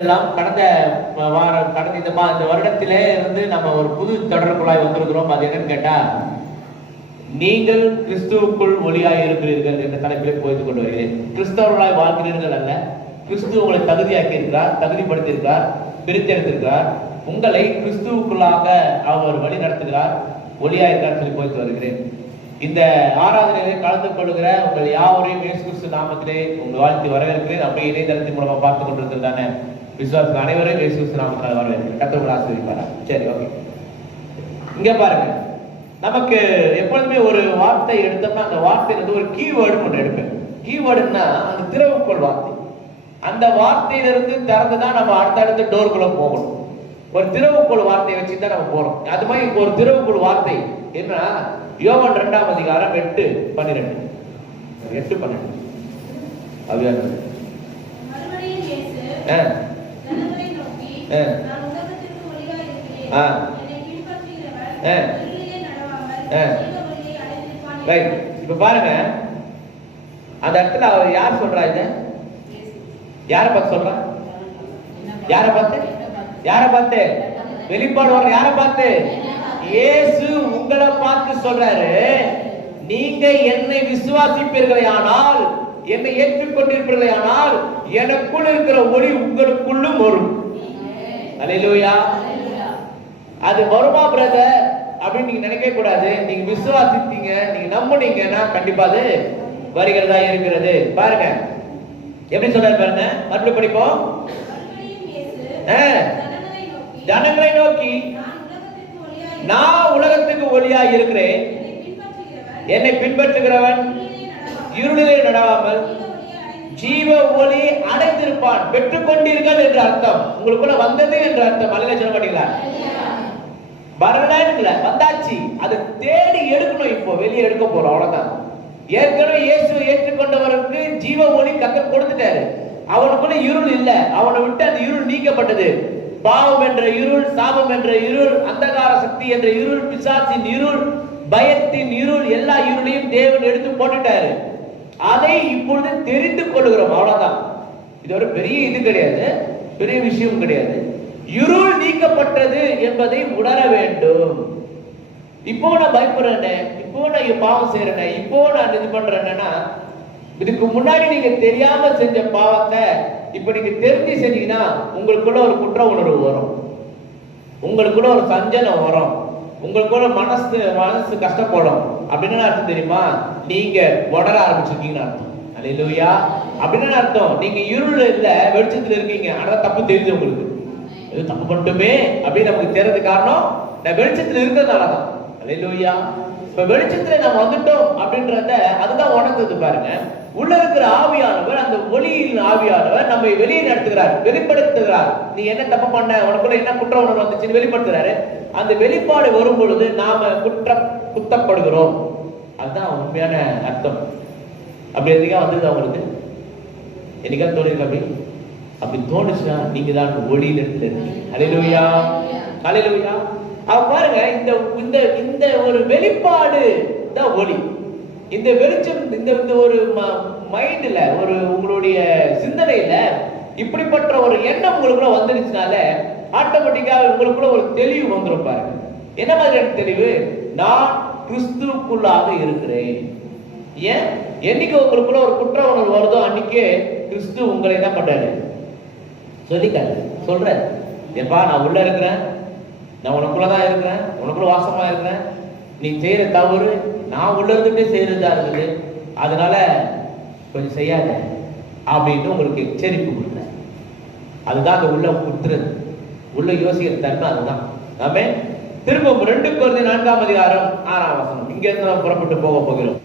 எல்லாம் கடந்த இந்த வருடத்திலே இருந்து நம்ம ஒரு புது தொடர்புலாய் வந்திருக்கிறோம். அது என்னன்னு கேட்டா, நீங்கள் கிறிஸ்துவுக்குள் ஒளியாய் இருக்கிறீர்கள் என்ற தலைப்பிலே போய்த்து கொண்டு வருகிறேன். கிறிஸ்தவர்களாய் வாழ்கிறீர்கள் அல்ல, கிறிஸ்து உங்களை தகுதியாக்கி இருக்கிறார், தகுதிப்படுத்தி இருக்கிறார், பிரித்தெடுத்திருக்கிறார். உங்களை கிறிஸ்துவுக்குள்ளாக அவர் வழி நடத்துகிறார், ஒளியாய் இருக்கிறார் சொல்லி போய்த்து வருகிறேன். இந்த ஆராதனையிலே கலந்து கொள்கிற உங்கள் யாவரையும் இயேசு கிறிஸ்து நாமத்திலே உங்கள் வாழ்த்து வரவேற்கிறேன். அப்படியே இணையதளத்தின் மூலமா பார்த்து கொண்டிருக்கிறதான விசுவாச அனைவரையும் இயேசு கிறிஸ்து நாமத்தினால் வரவேற்கிறேன். கர்த்தர் ஆசீர்வதிப்பாரா. சரி, ஓகே. இங்க பாருங்க, நமக்கு எப்பொழுதுமே ஒரு வார்த்தை எடுத்தோம்னா அந்த வார்த்தையிலிருந்து ஒரு கீவேர்டு ஒன்று எடுப்பேன். கீவேர்டுன்னா அந்த திறவுகோள் வார்த்தை. அந்த வார்த்தையிலிருந்து திறந்துதான் நம்ம அடுத்தடுத்த டோருக்குள்ள போகணும். ஒரு திறவுகோள் வார்த்தையை வச்சுதான் நம்ம போறோம். அது மாதிரி இப்போ ஒரு திறவுகோள் வார்த்தை என்ன, யோவான் 2ஆம் அதிகாரம் 8:12. 8:12. அவ்வியானது இப்ப பாருங்க, அந்த இடத்துல அவர் யார் சொல்றா? இத யார பார்த்து சொல்றா? யார பார்த்து? யார பார்த்து? வெளிப்பாடு வர யார பார்த்து? இயேசு உங்களை பார்த்து சொல்றாரு, நீங்க என்னை விசுவாசிப்பீர்களே ஆனால், என்னை ஏற்றுக்கொண்டிருப்பீர்களே ஆனால், எனக்குள் இருக்கிற ஒளி உங்களுக்குள்ளும் வரும். அல்லேலூயா. அது வருமா பிரதர் அப்படின்னு நீங்க நினைக்க கூடாது. நீங்க விசுவாசித்தீங்க, நீங்க நம்புனீங்கன்னா கண்டிப்பா அது வருகிறதா இருக்கிறது. பாருங்க எப்படி சொல்றாரு பாருங்க, மறுபடியும் படிப்போம். ஜனங்களை நோக்கி, நான் உலகத்துக்கு ஒளியாய் இருக்கிறேன், என்னை பின்பற்றுகிறவன் இருளிலே நடவாமல் ஜீவ ஒளி அடைந்திருப்பான். பெற்றுக் கொண்டீர்கள் என்று அர்த்தம், உங்களுக்குள்ள வந்தது என்று அர்த்தம். அல்ல சொல்ல மாட்டீங்களா? வரல, வந்தாச்சு. அதை தேடி எடுக்கணும். இப்போ வெளியே எடுக்க போறோம், அவ்வளவுதான். ஏற்கனவே இயேசுவை ஏற்றுக்கொண்டவருக்கு ஜீவ ஒளி கர்த்தர் கொடுத்துட்டாரு. அவனுக்குள்ள இருள் இல்ல, அவனை விட்டு அந்த இருள் நீக்கப்பட்டது. பாவம் என்ற இருள், சாபம் என்ற இருள், அந்தகார சக்தி என்ற இருள், பிசாசின் இருள், பயத்தின் இருள், எல்லா இருளையும் தேவன் எடுத்து போட்டுட்டாரு. அதை இப்பொழுது தெரிந்து கொள்கிறோம், அவ்வளவுதான். இது ஒரு பெரிய இது கிடையாது, பெரிய விஷயம் கிடையாது. இருள் நீக்கப்பட்டது என்பதை உணர வேண்டும். இப்போ நான் பயப்படுறேன், இப்போ நான் பாவம் செய்யறேன், இப்போ நான் இது பண்றேன்னா, இதுக்கு முன்னாடி நீங்க தெரியாம செஞ்ச பாவத்தை இப்ப நீங்க தெரிஞ்சு செஞ்சீங்கன்னா உங்களுக்குள்ள ஒரு குற்ற உணர்வு வரும், உங்களுக்குள்ள ஒரு சஞ்சலம் வரும், உங்களுக்குள்ள மனசு கஷ்டப்படும். அப்படின்னு அர்த்தம் தெரியுமா? நீங்க உணர ஆரம்பிச்சிருக்கீங்கன்னு அர்த்தம். அல்லேலூயா. அப்படின்னு அர்த்தம் நீங்க இருள் இல்ல, வெளிச்சத்துல இருக்கீங்க. ஆனா தப்பு தெரியுது உங்களுக்கு, இது தப்பு பண்ணிட்டுமே அப்படின்னு நமக்கு தெரிஞ்சது காரணம் நான் வெளிச்சத்துல இருக்கிறதுனாலதான். அல்லேலூயா. இப்ப வெளிச்சத்துல நம்ம வந்துட்டோம் அப்படின்றத அதுதான் உணர்ந்தது. பாருங்க, உள்ள இருக்கிற ஆவியானவர், அந்த ஒளியின் ஆவியானவர் நம்மை வெளியே நடத்துகிறார், வெளிப்படுத்துகிறார். நீ என்ன தப்பு பண்ண, உனக்குள்ள என்ன குற்ற உணர்வு வந்துச்சுன்னு வெளிப்படுத்துறாரு. அந்த வெளிப்பாடு வரும் பொழுது நாம குத்தப்படுகிறோம். அதுதான் உண்மையான அர்த்தம். அப்படி எதுக்கா வந்தது அவங்களுக்கு? என்னைக்கா தோணிருக்கு? அப்படி தோணுச்சுன்னா நீங்க தான் ஒளியின் இடத்துல இருக்கீங்க. அல்லேலூயா, அல்லேலூயா. அவ பாருங்க, இந்த இந்த ஒரு வெளிப்பாடு தான் ஒளி. இந்த வெளிச்சம், இந்த ஒரு மைண்ட்ல, ஒரு உங்களுடைய சிந்தனையில இப்படிப்பட்ட ஒரு எண்ணம் உங்களுக்குள்ள வந்துருச்சுனால ஆட்டோமேட்டிக்கா உங்களுக்குள்ள ஒரு தெளிவு வந்துடும். பாருங்க, என்ன மாதிரியான தெளிவு? நான் கிறிஸ்துவுக்குள்ளாக இருக்கிறேன். ஏன் என்னைக்கு உங்களுக்குள்ள ஒரு குற்ற உணர்வு வருதோ அன்னைக்கே கிறிஸ்து உங்களை என்ன பண்றாரு? சொல்லிக்காரு, சொல்றாரு, எப்பா நான் உள்ள இருக்கிறேன், நான் உனக்குள்ளதான் இருக்கிறேன், உனக்குள்ள வாசமா இருக்கிறேன். நீ செய்யற தவறு நான் உள்ள இருந்துட்டே செய்யறதா இருக்குது, அதனால கொஞ்சம் செய்யாத அப்படின்னு உங்களுக்கு எச்சரிப்பு கொடுக்குற. அதுதான் அந்த உள்ள குத்துறது, உள்ள யோசிக்கிற தன்மை. அதுதான் நாமே திரும்ப 2 கொரிந்தியர் 4ஆம் அதிகாரம் 6ஆம் வசனம். இங்க இருந்து நாம் புறப்பட்டு போக போகிறோம்.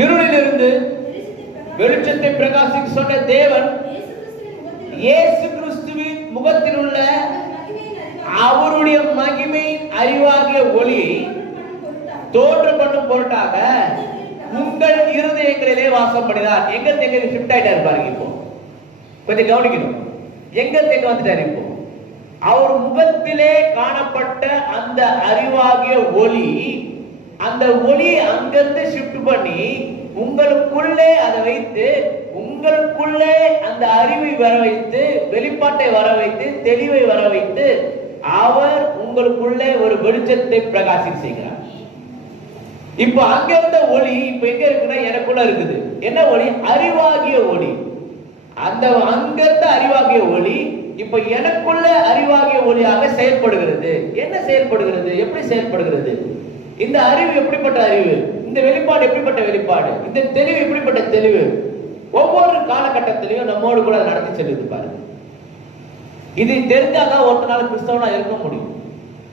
இருளிலிருந்து வெளிச்சத்தை பிரகாசிக்க சொன்ன தேவன் இயேசு கிறிஸ்துவின் முகத்தில் உள்ள அவருடைய மகிமை அறிவாகிய ஒளியை தோற்று பண்ணும் பொருட்டாக உங்கள் இருதயங்களிலே வாசம் பண்ணினார். எங்க தேங்க ஷிஃப்ட் ஆயிட்டாரு பாருங்க. இப்போ கொஞ்சம் கவனிக்கணும், எங்க தேங்க வந்துட்டாரு? இப்போ அவர் முகத்திலே காணப்பட்ட அந்த அறிவாகிய ஒளி, அந்த ஒளி அங்கிருந்து ஷிஃப்ட் பண்ணி உங்களுக்குள்ளே அதை வைத்து உங்களுக்குள்ளே அந்த அறிவை வர வைத்து, வெளிப்பாட்டை வர வைத்து, தெளிவை வர வைத்து, அவர் உங்களுக்குள்ளே ஒரு வெளிச்சத்தை பிரகாசிக்க செய்கிறார். இப்ப அங்க இருந்த ஒளி இப்ப எங்க இருக்குன்னா எனக்குள்ள இருக்குது. என்ன ஒளி? அறிவாகிய ஒளி. அந்த அங்க இருந்த அறிவாகிய ஒளி இப்ப எனக்குள்ள அறிவாகிய ஒளியாக செயல்படுகிறது. என்ன செயல்படுகிறது? எப்படி செயல்படுகிறது? இந்த அறிவு எப்படிப்பட்ட அறிவு? இந்த வெளிப்பாடு எப்படிப்பட்ட வெளிப்பாடு? இந்த தெளிவு எப்படிப்பட்ட தெளிவு? ஒவ்வொரு காலகட்டத்திலையும் நம்மோடு கூட நடத்தி செல்லுது பாருங்க. இது தெரிஞ்சாதான் ஒருத்தனால கிறிஸ்தவனா இருக்க முடியும்.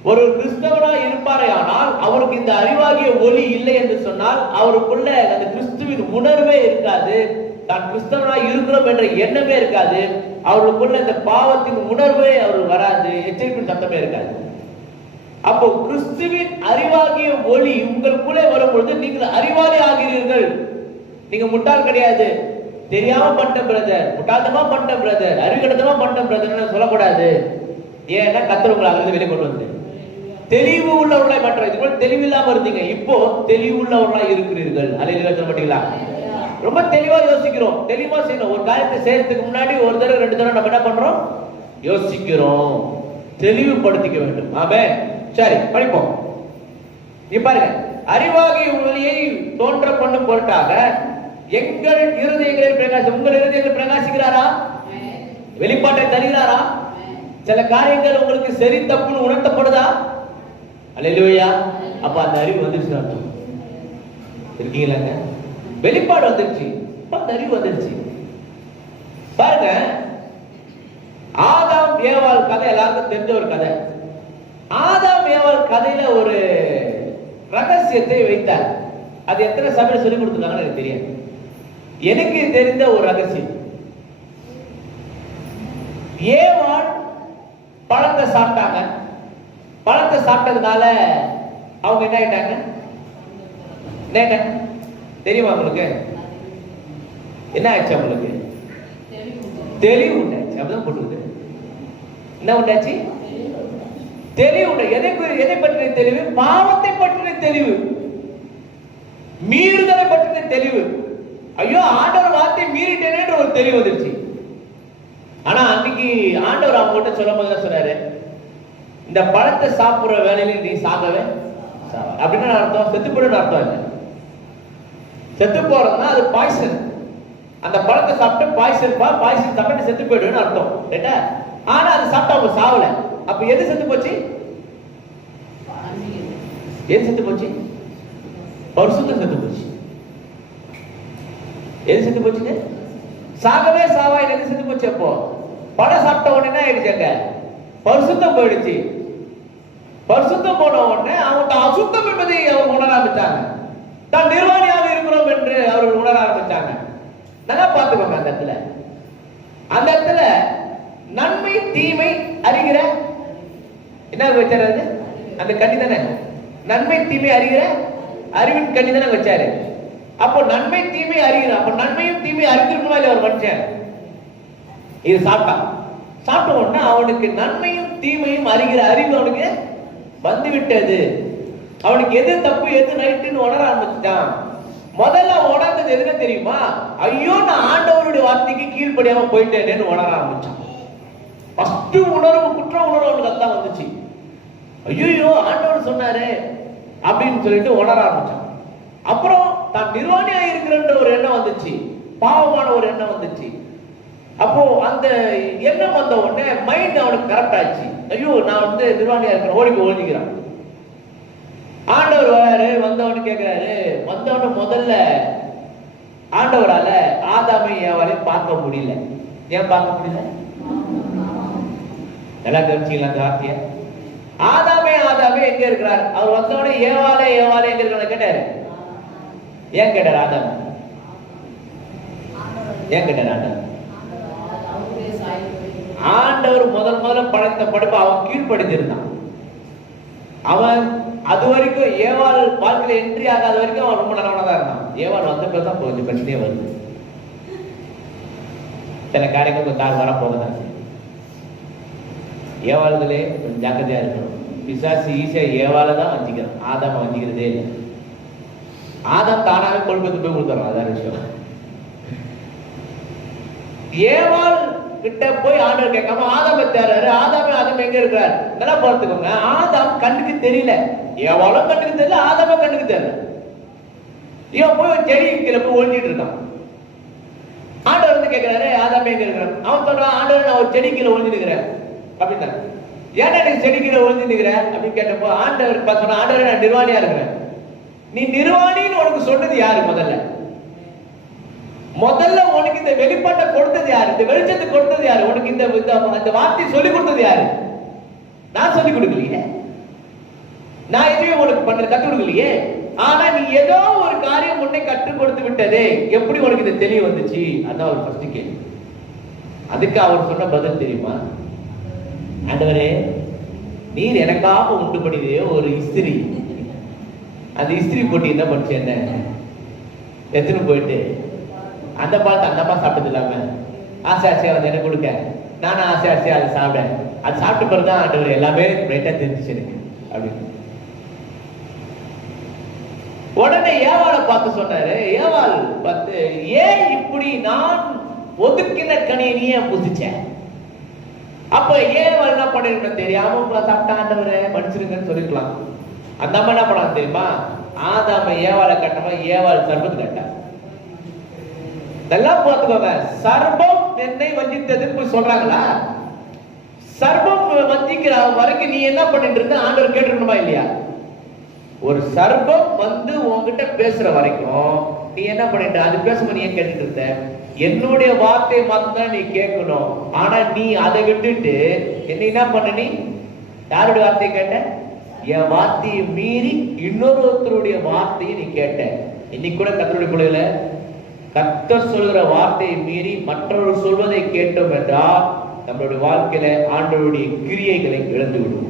ஒரு கிறிஸ்தவனா இருப்பாரே ஆனால் அவருக்கு இந்த அறிவாகிய ஒளி இல்லை என்று சொன்னால் அவருக்குள்ள அந்த கிறிஸ்துவின் உணர்வே இருக்காது. தான் கிறிஸ்தவனா இருக்கிறோம் என்ற எண்ணமே இருக்காது. அவருக்குள்ள இந்த பாவத்தின் உணர்வே அவர் வராது. எச்சரிப்பின் சத்தமே இருக்காது. அப்போ கிறிஸ்துவின் அறிவாகிய ஒளி உங்களுக்குள்ளே வரும்பொழுது நீங்கள் அறிவாளி ஆகிறீர்கள். நீங்க முட்டாள் கிடையாது. தெரியாம பண்ண பிரதர், முட்டாள்தமா பண்ண பிரதர், அறிவுகட்டமா பண்ண பிரதர் சொல்லக்கூடாது. ஏன்னா கர்த்தர் உங்களை அங்கிருந்து வெளியே கொண்டு வந்து தெளிவு உள்ளவர்களாய் மாற்ற. இது போல தெளிவில்லாம இருந்தீங்க, இப்போ தெளிவு உள்ளவர்களாய் இருக்கிறீர்கள். அல்லேலூயா சொல்ல மாட்டீங்களா? ரொம்ப தெளிவா யோசிக்கிறோம், தெளிவா செய்யணும். ஒரு காரியத்தை செய்யறதுக்கு முன்னாடி ஒரு தடவை 2 தடவை நம்ம என்ன பண்றோம்? யோசிக்கிறோம், தெளிவுபடுத்திக்க வேண்டும். ஆமென். சரி, படிப்போம். இப்ப பாருங்க, அறிவாகிய ஒளியை தோன்ற பண்ணும் பொருட்டாக எங்கள் இருதயங்களில் பிரகாசம். உங்கள் இருதயங்களில் பிரகாசிக்கிறாரா? வெளிப்பாட்டை தருகிறாரா? சில காரியங்கள் உங்களுக்கு சரி தப்புன்னு உணர்த்தப்படுதா? அல்லேலூயா. அப்ப அந்த அறிவு வந்துருச்சு அர்த்தம். இருக்கீங்களாங்க? வெளிப்பாடு வந்துருச்சு, அந்த அறிவு வந்துருச்சு. பாருங்க, ஆதாம் ஏவாள் கதை எல்லாருக்கும் தெரிஞ்ச ஒரு கதை. ஆதாம் ஏவாள் கதையில ஒரு ரகசியத்தை வைத்தார். அது எத்தனை சபையில சொல்லி கொடுத்துருக்காங்கன்னு எனக்கு தெரியாது. எனக்கு தெரிந்த ஒரு ரகசியம், ஏவாள் பழத்தை சாப்பிட்டாங்க. பழத்தை சாப்பிட்டதுனால அவங்க என்ன ஆயிட்டாங்க? என்ன தெரியுமா உங்களுக்கு? என்ன ஆச்சு அவங்களுக்கு? தெளிவு உண்டாச்சு. அப்படிதான் போட்டுருது. என்ன உண்டாச்சு? தெளிவு உண்டு. எதை பற்றின தெளிவு? பாவத்தை பற்றின தெளிவு, மீறுதலை பற்றின தெளிவு. ஐயோ, ஆண்டவர் வார்த்தை மீறிட்டேனேன்ற ஒரு தெளிவு வந்துருச்சு. ஆனா அன்னைக்கு ஆண்டவர் அவங்க கிட்ட சொல்லும் போது என்ன சொன்னாரு? இந்த பழத்தை சாப்பிடுற வேலையில நீ சாகவே அப்படின்னு அர்த்தம். செத்து போயிடும் அர்த்தம் இல்லை. செத்து போறதுன்னா அது பாய்சன். அந்த பழத்தை சாப்பிட்டு பாய்சன் சாப்பிட்டு செத்து போயிடுன்னு அர்த்தம். ரைட்டா? ஆனா அது சாப்பிட்டு அவங்க சாவல. அப்ப எது செத்து போச்சு? எது செத்து போச்சு? பரிசுத்தம் செத்து போச்சு. எது செத்து போச்சுங்க? சாகவே சாவாய் எது செத்து போச்சு? அப்போ பழம் சாப்பிட்ட உடனே என்ன ஆயிடுச்சாங்க? பரிசுத்தம் போயிடுச்சு. பரிசுத்தம் போன உடனே அவங்க அசுத்தம் என்பதை அவங்க உணர ஆரம்பிச்சாங்க. தான் நிர்வாணியாக இருக்கிறோம் என்று அவர்கள் உணர ஆரம்பிச்சாங்க. நல்லா பார்த்துக்கோங்க. அந்த இடத்துல நன்மை தீமை அறிகிற என்ன வச்சாரு? அந்த கண்ணி தானே நன்மை தீமை அறிகிற அறிவின் கண்ணி தானே வச்சாரு. அப்போ நன்மை தீமை அறிகிற, அப்ப நன்மையும் தீமை அறிஞ்சிருக்கணுமா இல்லையா ஒரு மனுஷன்? இது சாப்பிட்ட உடனே அவனுக்கு நன்மையும் தீமையும் அறிகிற அறிவு அவனுக்கு வந்து விட்டது. அவனுக்கு எது தப்பு எது ரைட்டுன்னு உணர ஆரம்பிச்சுட்டான். முதல்ல உணர்ந்தது எதுன்னு தெரியுமா? ஐயோ, நான் ஆண்டவருடைய வார்த்தைக்கு கீழ்ப்படியாம போயிட்டேன்னு உணர ஆரம்பிச்சான். ஃபர்ஸ்ட் உணர்வு, குற்ற உணர்வு அவனுக்கு தான் வந்துச்சு. ஐயோ, ஆண்டவர் சொன்னாரு அப்படின்னு சொல்லிட்டு உணர ஆரம்பிச்சான். அப்புறம் தான் நிர்வாணியா இருக்கிறன்ற ஒரு எண்ணம் வந்துச்சு, பாவமான ஒரு எண்ணம் வந்துச்சு. அப்போ அந்த எண்ணம் வந்த உடனே மைண்ட் அவனுக்கு கரெக்ட் ஆச்சு. ஐயோ, நான் நிர்வாணியா இருக்கிறேன், ஓடி போய் ஒழிஞ்சுக்கிறான். ஆண்டவர் வராரு, வந்தவனு கேட்கிறாரு. வந்தவனு முதல்ல ஆண்டவரால ஆதாமை ஏவாளையும் பார்க்க முடியல. ஏன் பார்க்க முடியல? நல்லா கவனிச்சீங்களா அந்த வார்த்தைய? ஆதாமே எங்க இருக்கிறார்? அவர் வந்தவனே ஏவாளே எங்க இருக்கிற கேட்டாரு. ஏன் கேட்டார் ஆதாம்? ஏன் கேட்டார் ஆதாம்? ஆண்டவர் முதல்ல படைத்த படைப்பு அவன் கீழ்படிந்திருந்தான். அவன் அது வரைக்கும் ஏவாள் வாழ்க்கையில என்ட்ரி ஆகாத வரைக்கும் அவன் ரொம்ப நல்லவனா தான் இருந்தான். ஏவாள் வந்த பிறகு தான் கொஞ்சம் பிரச்சனையே வருது. சில காரியங்கள் கார் வரப்போகுதான். ஏவாள்களே கொஞ்சம் ஜாக்கிரதையா இருக்கணும். பிசாசு ஈஸியா ஏவாளை தான் வஞ்சிக்கிறான், ஆதாம வஞ்சிக்கிறதே இல்லை. ஆதாம் தானாவே கொள்கைக்கு போய் கொடுத்துறான். அதான் விஷயம். ஏவாள் கிட்ட போய் ஆண்டவர் கேட்காம ஆதாமை தேர்றாரு. ஆதாம் எங்க இருக்கிறார்? நல்லா பார்த்துக்கோங்க. ஆதாம் கண்ணுக்கு தெரியல, ஏவாளும் கண்ணுக்கு தெரியல, ஆதாமும் கண்ணுக்கு தெரியல. இவன் போய் ஒரு செடி கீழே போய் ஒழிஞ்சிட்டு இருக்கான். ஆண்டவர் வந்து கேட்கிறாரு, ஆதாம் எங்க இருக்கிறான்? அவன் சொல்றான், ஆண்டவர் நான் ஒரு செடி கீழே ஒழிஞ்சிருக்கிறேன் அப்படின்னா. ஏன்னா நீ செடி கீழே ஒழிஞ்சிருக்கிற அப்படின்னு கேட்டப்போ ஆண்டவர் சொன்ன, ஆண்டவர் நான் நிர்வாணியா இருக்கிறேன். நீ நிர்வாணின்னு உனக்கு சொன்னது யாரு? முதல்ல உனக்கு இந்த வெளிப்பாட்டை கொடுத்தது யாரு? இந்த வெளிச்சத்தை கொடுத்தது யாரு? உனக்கு இந்த வார்த்தையை சொல்லி கொடுத்தது யாரு? நான் சொல்லி கொடுக்கலையே, நான் எதுவுமே உனக்கு கற்றுக் கொடுக்கலையே. ஆனா நீ ஏதோ ஒரு காரியம் உன்னை கற்றுக் கொடுத்து விட்டதே, எப்படி உனக்கு இந்த தெளிவு வந்துச்சு? அதான் அவர் ஃபர்ஸ்ட் கேள்வி. அதுக்கு அவர் சொன்ன பதில் தெரியுமா? ஆண்டவரே, நீர் எனக்காக உண்டு பண்ணியதே ஒரு இஸ்திரி. அந்த இஸ்திரி போட்டு என்ன பண்ணுச்சு? என்ன எடுத்துன்னு போயிட்டு அந்த பழத்தை அந்த அம்மா சாப்பிட்டது இல்லாம ஆசை ஆசையா வந்து எனக்கு கொடுக்க, நானும் ஆசை ஆசையா அதை சாப்பிட, அது சாப்பிட்ட பிறகுதான் ஆண்டவர் எல்லாமே ரைட்டா தெரிஞ்சிச்சு எனக்கு அப்படின்னு. உடனே ஏவாளை பார்த்து சொன்னாரு. ஏவாள் பார்த்து, ஏன் இப்படி நான் ஒதுக்கின கனியை நீ ஏன் புசிச்ச? அப்ப ஏவாள் என்ன பண்ணிருக்கணும் தெரியாம சாப்பிட்டா, ஆண்டவரை மன்னிச்சிருங்கன்னு சொல்லிருக்கலாம். அந்த அம்மா என்ன பண்ணாங்க தெரியுமா? ஆதாம ஏவாளை கட்டமா, ஏவாள் சர்பத்து கட்டா. நல்லா பார்த்துக்கோங்க. சர்பம் என்னை வஞ்சித்ததுன்னு போய் சொல்றாங்களா? சர்பம் வஞ்சிக்கிற வரைக்கும் நீ என்ன பண்ணிட்டு இருந்த? ஆண்டவர் கேட்டுக்கணுமா இல்லையா? ஒரு சர்பம் வந்து உங்ககிட்ட பேசுற வரைக்கும் நீ என்ன பண்ணிட்ட? அது பேசும்போது நீ ஏன் கேட்டுட்டு இருந்த? என்னுடைய வார்த்தையை மட்டும்தான் நீ கேட்கணும். ஆனா நீ அதை விட்டுட்டு என்ன பண்ண? நீ யாருடைய வார்த்தையை கேட்ட? என் வார்த்தையை மீறி இன்னொருத்தருடைய வார்த்தையை நீ கேட்ட. இன்னைக்கு கூட கர்த்தருடைய பிள்ளைகள, கர்த்தர் சொல்கிற வார்த்தையை மீறி மற்றவர்கள் சொல்வதை கேட்டோம் என்றால் நம்மளுடைய வாழ்க்கையில ஆண்டவருடைய கிரியைகளை இழந்து விடும்,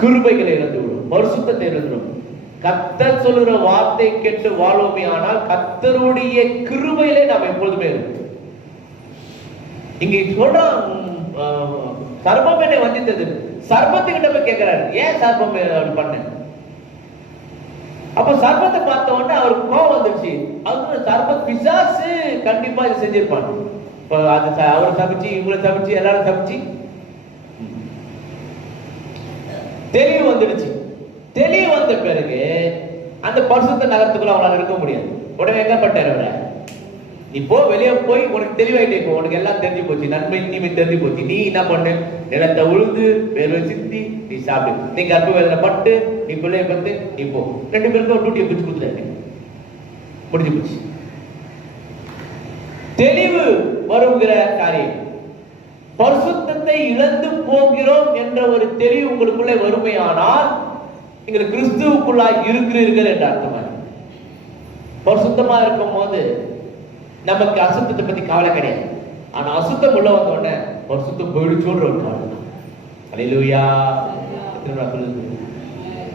கிருபைகளை இழந்து விடும், பரிசுத்தத்தை இழந்துடும். கர்த்தர் சொல்லுகிற வார்த்தை கேட்டு வாழ்வோமே ஆனால் கர்த்தருடைய கிருபையிலே நாம் எப்பொழுதுமே இருக்கும். இங்க சொல்றான், சர்பம் என்னை வஞ்சித்தது. சர்பத்துக்கிட்ட போய் கேட்கிறாரு, ஏன் சர்பம் பண்ண? அப்ப சர்பத்தை பார்த்த உடனே அவருக்கு கோவம் வந்துருச்சு. அது சர்ப பிசாசு கண்டிப்பா இது செஞ்சிருப்பான். அது அவரை சபிச்சு, இவங்களை சபிச்சு, எல்லாரும் சபிச்சு தெளிவு வந்துடுச்சு. தெளிவு வந்த பிறகு அந்த பரிசுத்த நகரத்துக்குள்ள அவளால் இருக்க முடியாது. உடனே என்ன பண்ணாரு அவரை? இப்போ வெளியே போய் உனக்கு தெளிவாயிட்டே, இப்போ உனக்கு எல்லாம் தெரிஞ்சு போச்சு, நன்மை தீமை தெரிஞ்சு போச்சு. நீ என்ன பண்ணு? நிலத்தை உழுது வேர்வை சிந்தி நீ சாப்பிடு, நீ கர்ப்ப வேதனை பட்டு நீ பிள்ளைய பத்து நீ போ. ரெண்டு பேருக்கும் ஒரு டியூட்டியை பிடிச்சு கொடுத்துட்டாரு, முடிஞ்சு போச்சு. தெளிவு வருங்கிற காரியம், பரிசுத்தத்தை இழந்து போகிறோம் என்ற ஒரு தெளிவு உங்களுக்குள்ளே வறுமையானால் நீங்கள் கிறிஸ்துவுக்குள்ளாய் இருக்கிறீர்கள் என்று அர்த்தமா. பரிசுத்தமா இருக்கும் போது நமக்கு அசுத்தத்தை பத்தி கவலை கிடையாது. ஆனா அசுத்தம் உள்ள வந்த உடனே பரிசுத்தம் போயிடுச்சோன்ற ஒரு கவலை. அல்லேலூயா.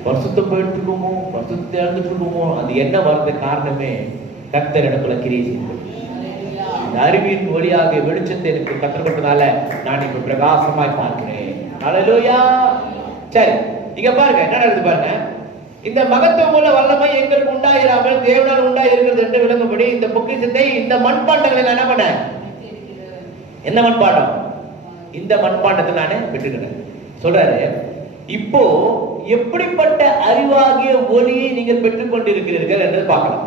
பரிசுத்தம் போயிட்டு இருக்கோமோ, பரிசுத்தத்தை இழந்துட்டு இருக்கோமோ, அது என்ன வரது காரணமே கர்த்தர் எனக்குள்ள கிரியை செய்தார். அறிவின் வழியாக வெளிச்சத்தை எனக்கு கற்றுக்கொண்டதால நான் இப்ப பிரகாசமாய் பார்க்கிறேன். அல்லேலூயா. சரி, இங்க பாருங்க என்ன நடக்குது பாருங்க. இந்த மகத்துவமுள்ள வல்லமை எங்களுக்கு உண்டாயிராமல் தேவனால் உண்டாயிருக்கிறது என்று விளங்கும்படி இந்த பொக்கிஷத்தை இந்த மண்பாண்டங்களை நான் என்ன பண்ண? என்ன மண்பாண்டம்? இந்த மண்பாண்டத்தை நானே விட்டுக்கிறேன் சொல்றாரு. இப்போ எப்படிப்பட்ட அறிவாகிய ஒளியை நீங்கள் பெற்றுக் கொண்டிருக்கிறீர்கள் என்று பார்க்கலாம்.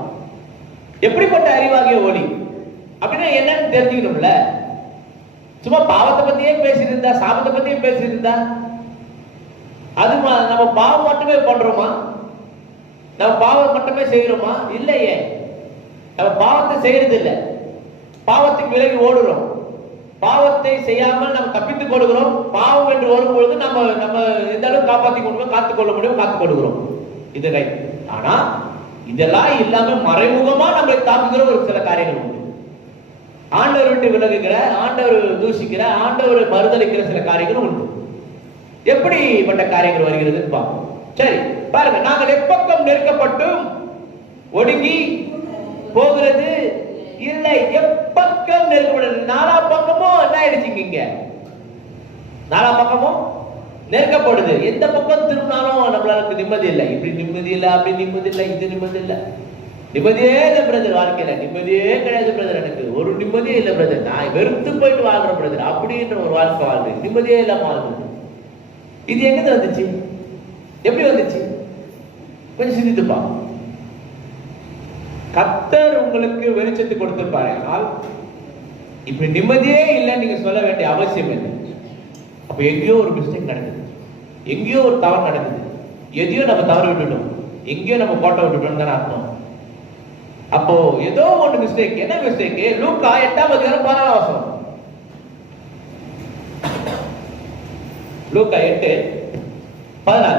எப்படிப்பட்ட அறிவாகிய ஒளி அப்படின்னா என்னன்னு தெரிஞ்சுக்கணும்ல. சும்மா பாவத்தை பத்தியே பேசியிருந்தா, சாபத்தை பத்தியே பேசியிருந்தா, அது நம்ம பாவம் மட்டுமே பண்றோமா? நம்ம பாவம் மட்டுமே செய்யறோமா? இல்லையே, நம்ம பாவத்தை செய்யறது இல்லை, பாவத்துக்கு விலகி ஓடுறோம். பாவத்தை செய்யாமல் நம்ம தப்பித்துக் கொள்கிறோம். பாவம் என்று வரும்பொழுது நம்ம எந்த அளவுக்கு காப்பாற்றிக் கொள்வோம், காத்துக்கொள்ள முடியும், காத்துக் கொள்கிறோம். இது ரைட். ஆனா இதெல்லாம் இல்லாம மறைமுகமா நம்மளை தாக்குகிற ஒரு சில காரியங்கள் உண்டு. ஆண்டவர் விட்டு விலகுகிற, ஆண்டவர் தூஷிக்கிற, ஆண்டவர் மறுதளிக்கிற சில காரியங்களும் உண்டு. எப்படிப்பட்ட காரியங்கள் வருகிறதுன்னு பார்ப்போம். சரி பாருங்க, நாங்கள் எப்பக்கம் நெருக்கப்பட்டும் ஒடுங்கி போகிறது இல்லை. எப்பக்கம் நெருக்கப்படுது, நாலா பக்கமும் என்ன ஆயிடுச்சுங்க? இங்க நாலா பக்கமும் நெருக்கப்படுது. எந்த பக்கம் திரும்பினாலும் நம்மளுக்கு நிம்மதி இல்லை. இப்படி நிம்மதி இல்லை, அப்படி நிம்மதி இல்லை, இது நிம்மதி இல்லை. நிம்மதியே இல்லை பிரதர், வாழ்க்கையில நிம்மதியே கிடையாது பிரதர், எனக்கு ஒரு நிம்மதியே இல்லை பிரதர், நான் வெறுத்து போயிட்டு வாழ்றேன் பிரதர் அப்படின்ற ஒரு வாழ்க்கை வாழ்ந்து நிம்மதியே இல்லாம வாழ்ந்து. இது எங்க வந்துச்சு? எப்படி வந்துச்சு? கொஞ்சம் சிந்தித்துப்பா. கர்த்தர் உங்களுக்கு வெளிச்சத்தை கொடுத்திருப்பாரு, ஆனால் இப்படி நிம்மதியே இல்லைன்னு நீங்க சொல்ல வேண்டிய அவசியம் இல்லை. அப்ப எங்கேயோ ஒரு மிஸ்டேக் நடக்குது, எங்கேயோ ஒரு தவறு நடக்குது, எதையோ நம்ம தவறு விட்டுட்டோம், எங்கேயோ நம்ம கோட்டை விட்டுட்டோம் தானே அர்த்தம். அப்போ ஏதோ ஒன்று மிஸ்டேக். என்ன மிஸ்டேக்? லூக்கா 8:14. லூக்கா 8:14.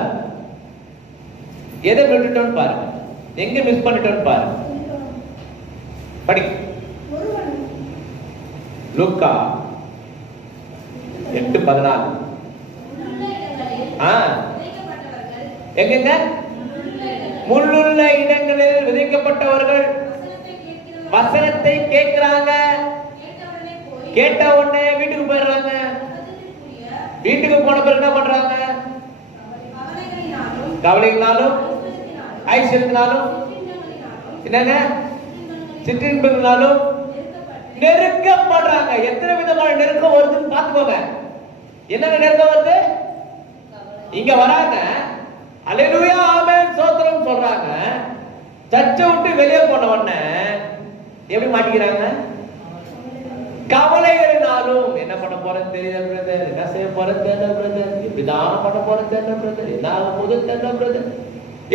எதை விட்டுட்டோம்னு பாருங்க, எங்க மிஸ் பண்ணிட்டோம்னு பாருங்க. படி. லூக்கா 8:14. எங்க? முள்ளுள்ள இடங்களில் விதைக்கப்பட்டவர்கள் வசனத்தை கேட்கிறாங்க, கேட்ட உடனே வீட்டுக்கு போயிடுறாங்க. வீட்டுக்கு போன பிறகு என்ன பண்றாங்க? கவலைகளாலும் ஐஸ்வர்யத்தினாலும் என்னங்க சிற்றின்பங்களாலும் நெருக்கப்படுறாங்க. எத்தனை விதமான நெருக்கம் வருதுன்னு பார்த்துக்கோங்க. என்னங்க நெருக்கம் வருது? இங்க வராங்க, அல்லேலூயா ஆமென் ஸ்தோத்திரம் சொல்றாங்க. சர்ச்சை விட்டு வெளியே போன உடனே எப்படி மாட்டிக்கிறாங்க? கவலைகளினாலும். என்ன பண்ண போறது தெரியல பிரதர், என்ன செய்ய போறது தெரியல பிரதர், இப்படிதான் பண்ண போறது தெரியல பிரதர், என்ன ஆக போது தெரியல பிரதர்,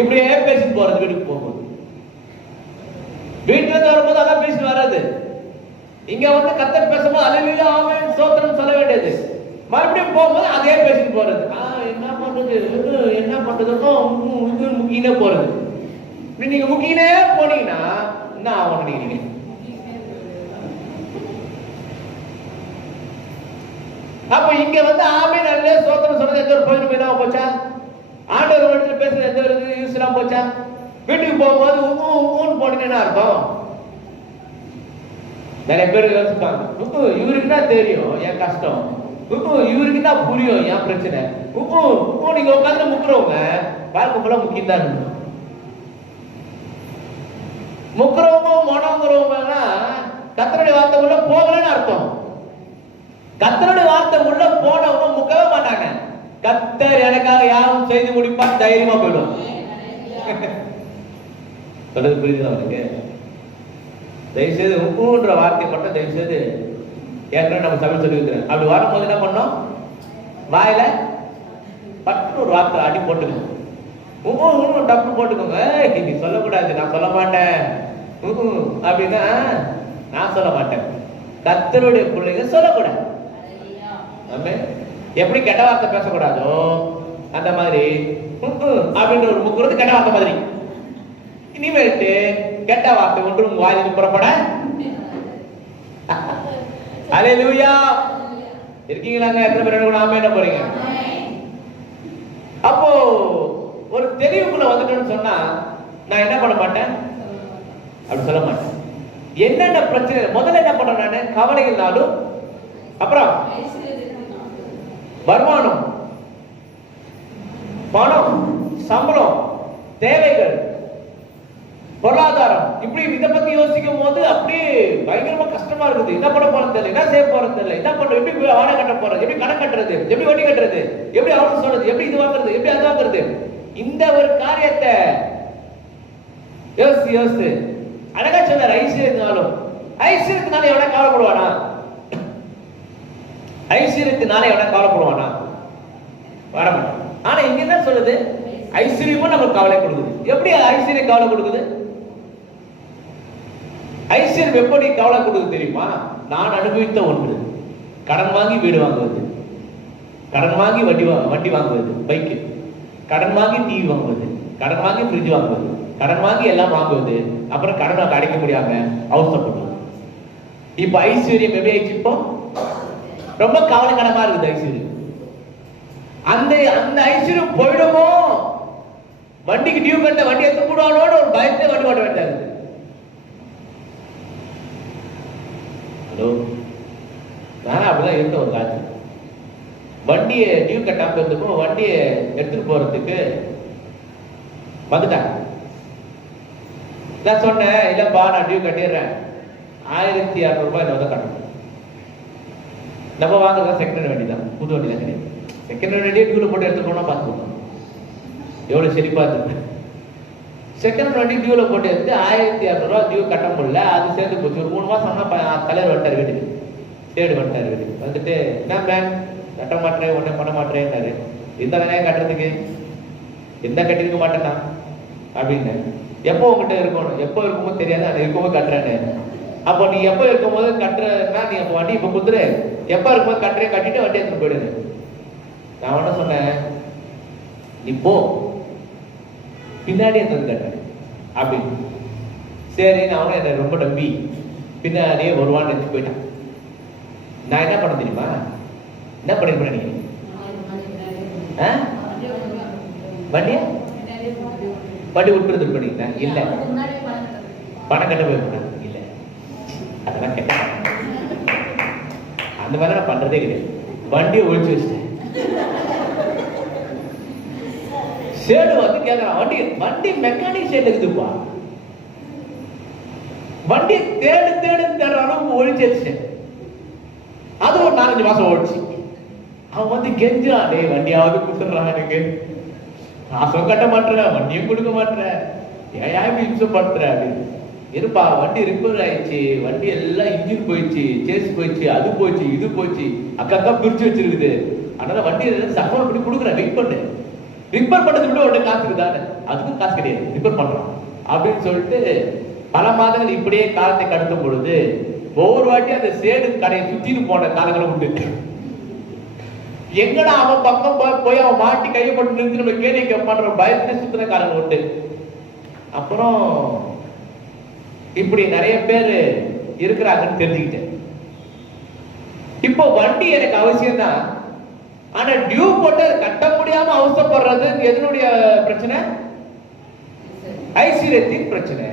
இப்படியே பேசிட்டு போறது. வீட்டுக்கு போகும்போது, வீட்டுல இருந்து வரும்போது அதான் பேசிட்டு வராது. இங்க வந்து கர்த்தர் பேசும்போது அல்லேலூயா ஆமென் ஸ்தோத்திரம் சொல்ல வேண்டியது. மறுபடியும் போகும்போது அதே பேசிட்டு போறது. என்ன பண்றது என்ன பண்றதுன்னு முக்கினே போறது. நீங்க முக்கினே போனீங்கன்னா என்ன ஆகும் நினைக்கிறீங்க? அப்ப இங்க வந்து ஆமென் அல்லேலூயா ஸ்தோத்திரம் சொன்னது எந்த ஒரு பிரயோஜனம் இல்லாம போச்சா? ஆண்டவர் இடத்துல பேசுறது எந்த ஒரு யூஸ் இல்லாம போச்சா? வீட்டுக்கு போகும்போது ஊன்னு போனீங்கன்னா அர்த்தம். நிறைய பேர் யோசிப்பாங்க, இவருக்கு தான் தெரியும் என் கஷ்டம், இவருக்கு தான் புரியும் என் பிரச்சனை. நீங்க உட்காந்து முக்குறவங்க வாழ்க்கை போல முக்கியம் தான். முக்குறவங்க மனோங்கிறவங்கன்னா கர்த்தருடைய வார்த்தை உள்ள போகலன்னு அர்த்தம். கர்த்தருடைய வார்த்தை உள்ள போனவங்க முக்கவே மாட்டாங்க. கர்த்தர் எனக்காக யாரும் செய்து முடிப்பார் தைரியமா போயிடும். சொல்றது புரியுது அவனுக்கு? தயவுசெய்து உப்புன்ற வார்த்தை மட்டும் தயவுசெய்து ஏற்கனவே நம்ம தமிழ் சொல்லி வைக்கிறேன். அப்படி வரும்போது என்ன பண்ணோம்? வாயில பட்டு ஒரு வார்த்தை அடி போட்டுக்கணும். டப்பு போட்டுக்கோங்க. நீ சொல்லக்கூடாது, நான் சொல்ல மாட்டேன் அப்படின்னா நான் சொல்ல மாட்டேன். கர்த்தருடைய பிள்ளைங்க சொல்லக்கூடாது. எப்படி கெட்ட வார்த்தை பேசக்கூடாதோ அந்த மாதிரி அப்படின்ற ஒரு முக்குறது கெட்ட வார்த்தை மாதிரி. இனிமேட்டு கெட்ட வார்த்தை ஒன்று உங்க வாயிலிருந்து புறப்பட. அல்லேலூயா. இருக்கீங்களாங்க? எத்தனை பேர் கூட ஆமென் போறீங்க? அப்போ ஒரு தெளிவுக்குள்ள வந்துட்டேன்னு சொன்னா நான் என்ன பண்ண மாட்டேன், அப்படி சொல்ல மாட்டேன். என்னென்ன பிரச்சனை முதல்ல என்ன பண்றேன் நானு? கவலைகள்னாலும், அப்புறம் வருமானம், பணம், சம்பளம், தேவைகள், பொருளாதாரம், இப்படி இதை பத்தி யோசிக்கும் போது அப்படியே பயங்கரமா கஷ்டமா இருக்குது. என்ன பண்ண போறது தெரியல, என்ன செய்ய போறது தெரியல, என்ன பண்றது, எப்படி வாடகை கட்ட போறது, எப்படி கடன் கட்டுறது, எப்படி வட்டி கட்டுறது, எப்படி அவனு சொல்றது, எப்படி இது வாங்குறது, எப்படி அது வாங்குறது. இந்த ஒரு காரியத்தை யோசிச்சு யோசிச்சு அழகா சொன்னார். ஐஸ்வர்யத்தினாலும், ஐஸ்வர்யத்தினால எவனா கவலைப்படுவானா? ஐஸ்வர்யத்தினால எவனா கவலைப்படுவானா? வரமாட்டான். ஆனா இங்க என்ன சொல்லுது? ஐஸ்வர்யமும் நமக்கு கவலை கொடுக்குது. எப்படி ஐஸ்வர்யம் கவலை கொடுக்குது? ஐஸ்வர்யம் எப்படி கவலை கொடுக்குது தெரியுமா? நான் அனுபவித்த ஒன்று. கடன் வாங்கி வீடு வாங்குவது, கடன் வாங்கி வண்டி வாங்குவது, பைக்கு, கடன் வாங்கி டிவி வாங்குவது, கடன் வாங்கி ஃப்ரிட்ஜ் வாங்குவது, கடன் வாங்கி எல்லாம் வாங்குவது, அப்புறம் கடன் அடைக்க முடியாம அவசரப்படுவது. இப்ப ஐஸ்வர்யம் எப்படி ஆயிடுச்சு? இப்போ ரொம்ப கவலைக்கிடமா இருக்குது ஐஸ்வர்யம். அந்த அந்த ஐஸ்வர்யம் போயிடுமோ, வண்டிக்கு டியூ கட்ட வண்டி எடுத்து போடுவானோட ஒரு பயத்தை வண்டி ஓட்ட வேண்டியது. ஹலோ, நானும் அப்படிதான் இருக்க ஒரு காட்சி. வண்டியை டியூ கட்டாம இருந்தப்போ வண்டியை எடுத்துட்டு போறதுக்கு வந்துட்டாங்க. நான் சொன்னேன், இல்லப்பா நான் டியூ கட்டிடுறேன், 1600 ரூபாய் என்ன கட்டணும். நம்ம வாங்குறதா செகண்ட் ஹேண்ட் வண்டி தான், புது வண்டி தான் கிடையாது. செகண்ட் ஹேண்ட் வண்டியே டியூல போட்டு எடுத்துக்கணும்னா பார்த்துக்கணும் எவ்வளவு செழிப்பா இருக்கு. செகண்ட் ஹேண்ட் வண்டி டியூல போட்டு எடுத்து 1600 ரூபாய் டியூ கட்ட முடியல. அது சேர்ந்து போச்சு. ஒரு 3 மாசம் தலைவர் வந்துட்டார் வீட்டுக்கு, தேடு வந்துட்டார் வீட்டுக்கு. வந்துட்டு என்ன மேம் கட்ட மாட்டேன், ஒன்றும் பண்ண மாட்டேன்னாரு. இந்த வேலையா கட்டுறதுக்கு எந்த கட்டிருக்க மாட்டேன்னா அப்படின்னு. எப்போ உங்ககிட்ட இருக்கணும், எப்போ இருக்கும்போது தெரியாது, அது இருக்கும்போது கட்டுறேன்னு. அப்போ நீ எப்போ இருக்கும்போது கட்டுறன்னா நீ அப்போ வண்டி இப்போ குத்துரு, எப்போ இருக்கும்போது கட்டுறேன், கட்டிட்டு வண்டி எடுத்துட்டு போயிடுது. நான் என்ன சொன்னேன், நீ போ பின்னாடி எடுத்து கட்டுறேன் அப்படின்னு. சரி நான் அவனை என்னை ரொம்ப நம்பி பின்னாடியே வருவான்னு எடுத்து போயிட்டான். நான் என்ன பண்ண தெரியுமா, என்ன பண்ணிருப்பேன் நீங்க வண்டியா வண்டி விட்டுறது பண்ணிட்டேன். இல்ல பணம் கட்ட போயிருப்பேன். இல்ல அதெல்லாம் கெட்ட அந்த மாதிரி நான் பண்றதே கிடையாது. வண்டியை ஒழிச்சு வச்சிட்டேன். ஷேடு வந்து கேட்கறான், வண்டி வண்டி மெக்கானிக் ஷேடு இருக்குதுப்பா. வண்டி தேடு தேடு தேடுற அளவுக்கு ஒழிச்சு வச்சிட்டேன். அது ஒரு 4-5 மாசம் ஓடிச்சு. அவன் வந்து கெஞ்சான், டேய் வண்டியாவது கொடுத்துடுறான் எனக்கு, காசும் கட்ட மாட்டேன், வண்டியும் கொடுக்க மாட்டேன், ஏன் இம்சம் பண்ற அப்படின்னு. இருப்பா வண்டி ரிப்பேர் ஆயிடுச்சு, வண்டி எல்லாம் இன்ஜின் போயிடுச்சு, சேஸ் போயிடுச்சு, அது போயிடுச்சு, இது போயிடுச்சு, அக்கா பிரிச்சு வச்சிருக்குது, அதனால வண்டி சப்போர்ட் பண்ணி கொடுக்குறேன், வெயிட் பண்ணு. ரிப்பேர் பண்ணது விட உடனே காசு இருக்குதானே, அதுக்கும் காசு கிடையாது, ரிப்பேர் பண்றோம் அப்படின்னு சொல்லிட்டு பல மாதங்கள் இப்படியே காலத்தை கடத்தும் பொழுது ஒவ்வொரு வாட்டி அந்த சேடு கடையை சுத்திட்டு போன காலங்களும் உண்டு. எங்கடா அவன் பக்கம் போய் அவன் மாட்டி கையப்பட்டு நிறுத்தி நம்ம கேள்வி கேட்பான்ற பயத்துல சுத்தின காலங்கள் உண்டு. அப்புறம் இப்படி நிறைய பேர் இருக்கிறாங்கன்னு தெரிஞ்சுக்கிட்டேன். இப்போ வண்டி எனக்கு அவசியம் தான், ஆனா டியூ போட்டு கட்ட முடியாம அவசரப்படுறது எதனுடைய பிரச்சனை? ஐஸ்வர்யத்தின் பிரச்சனை.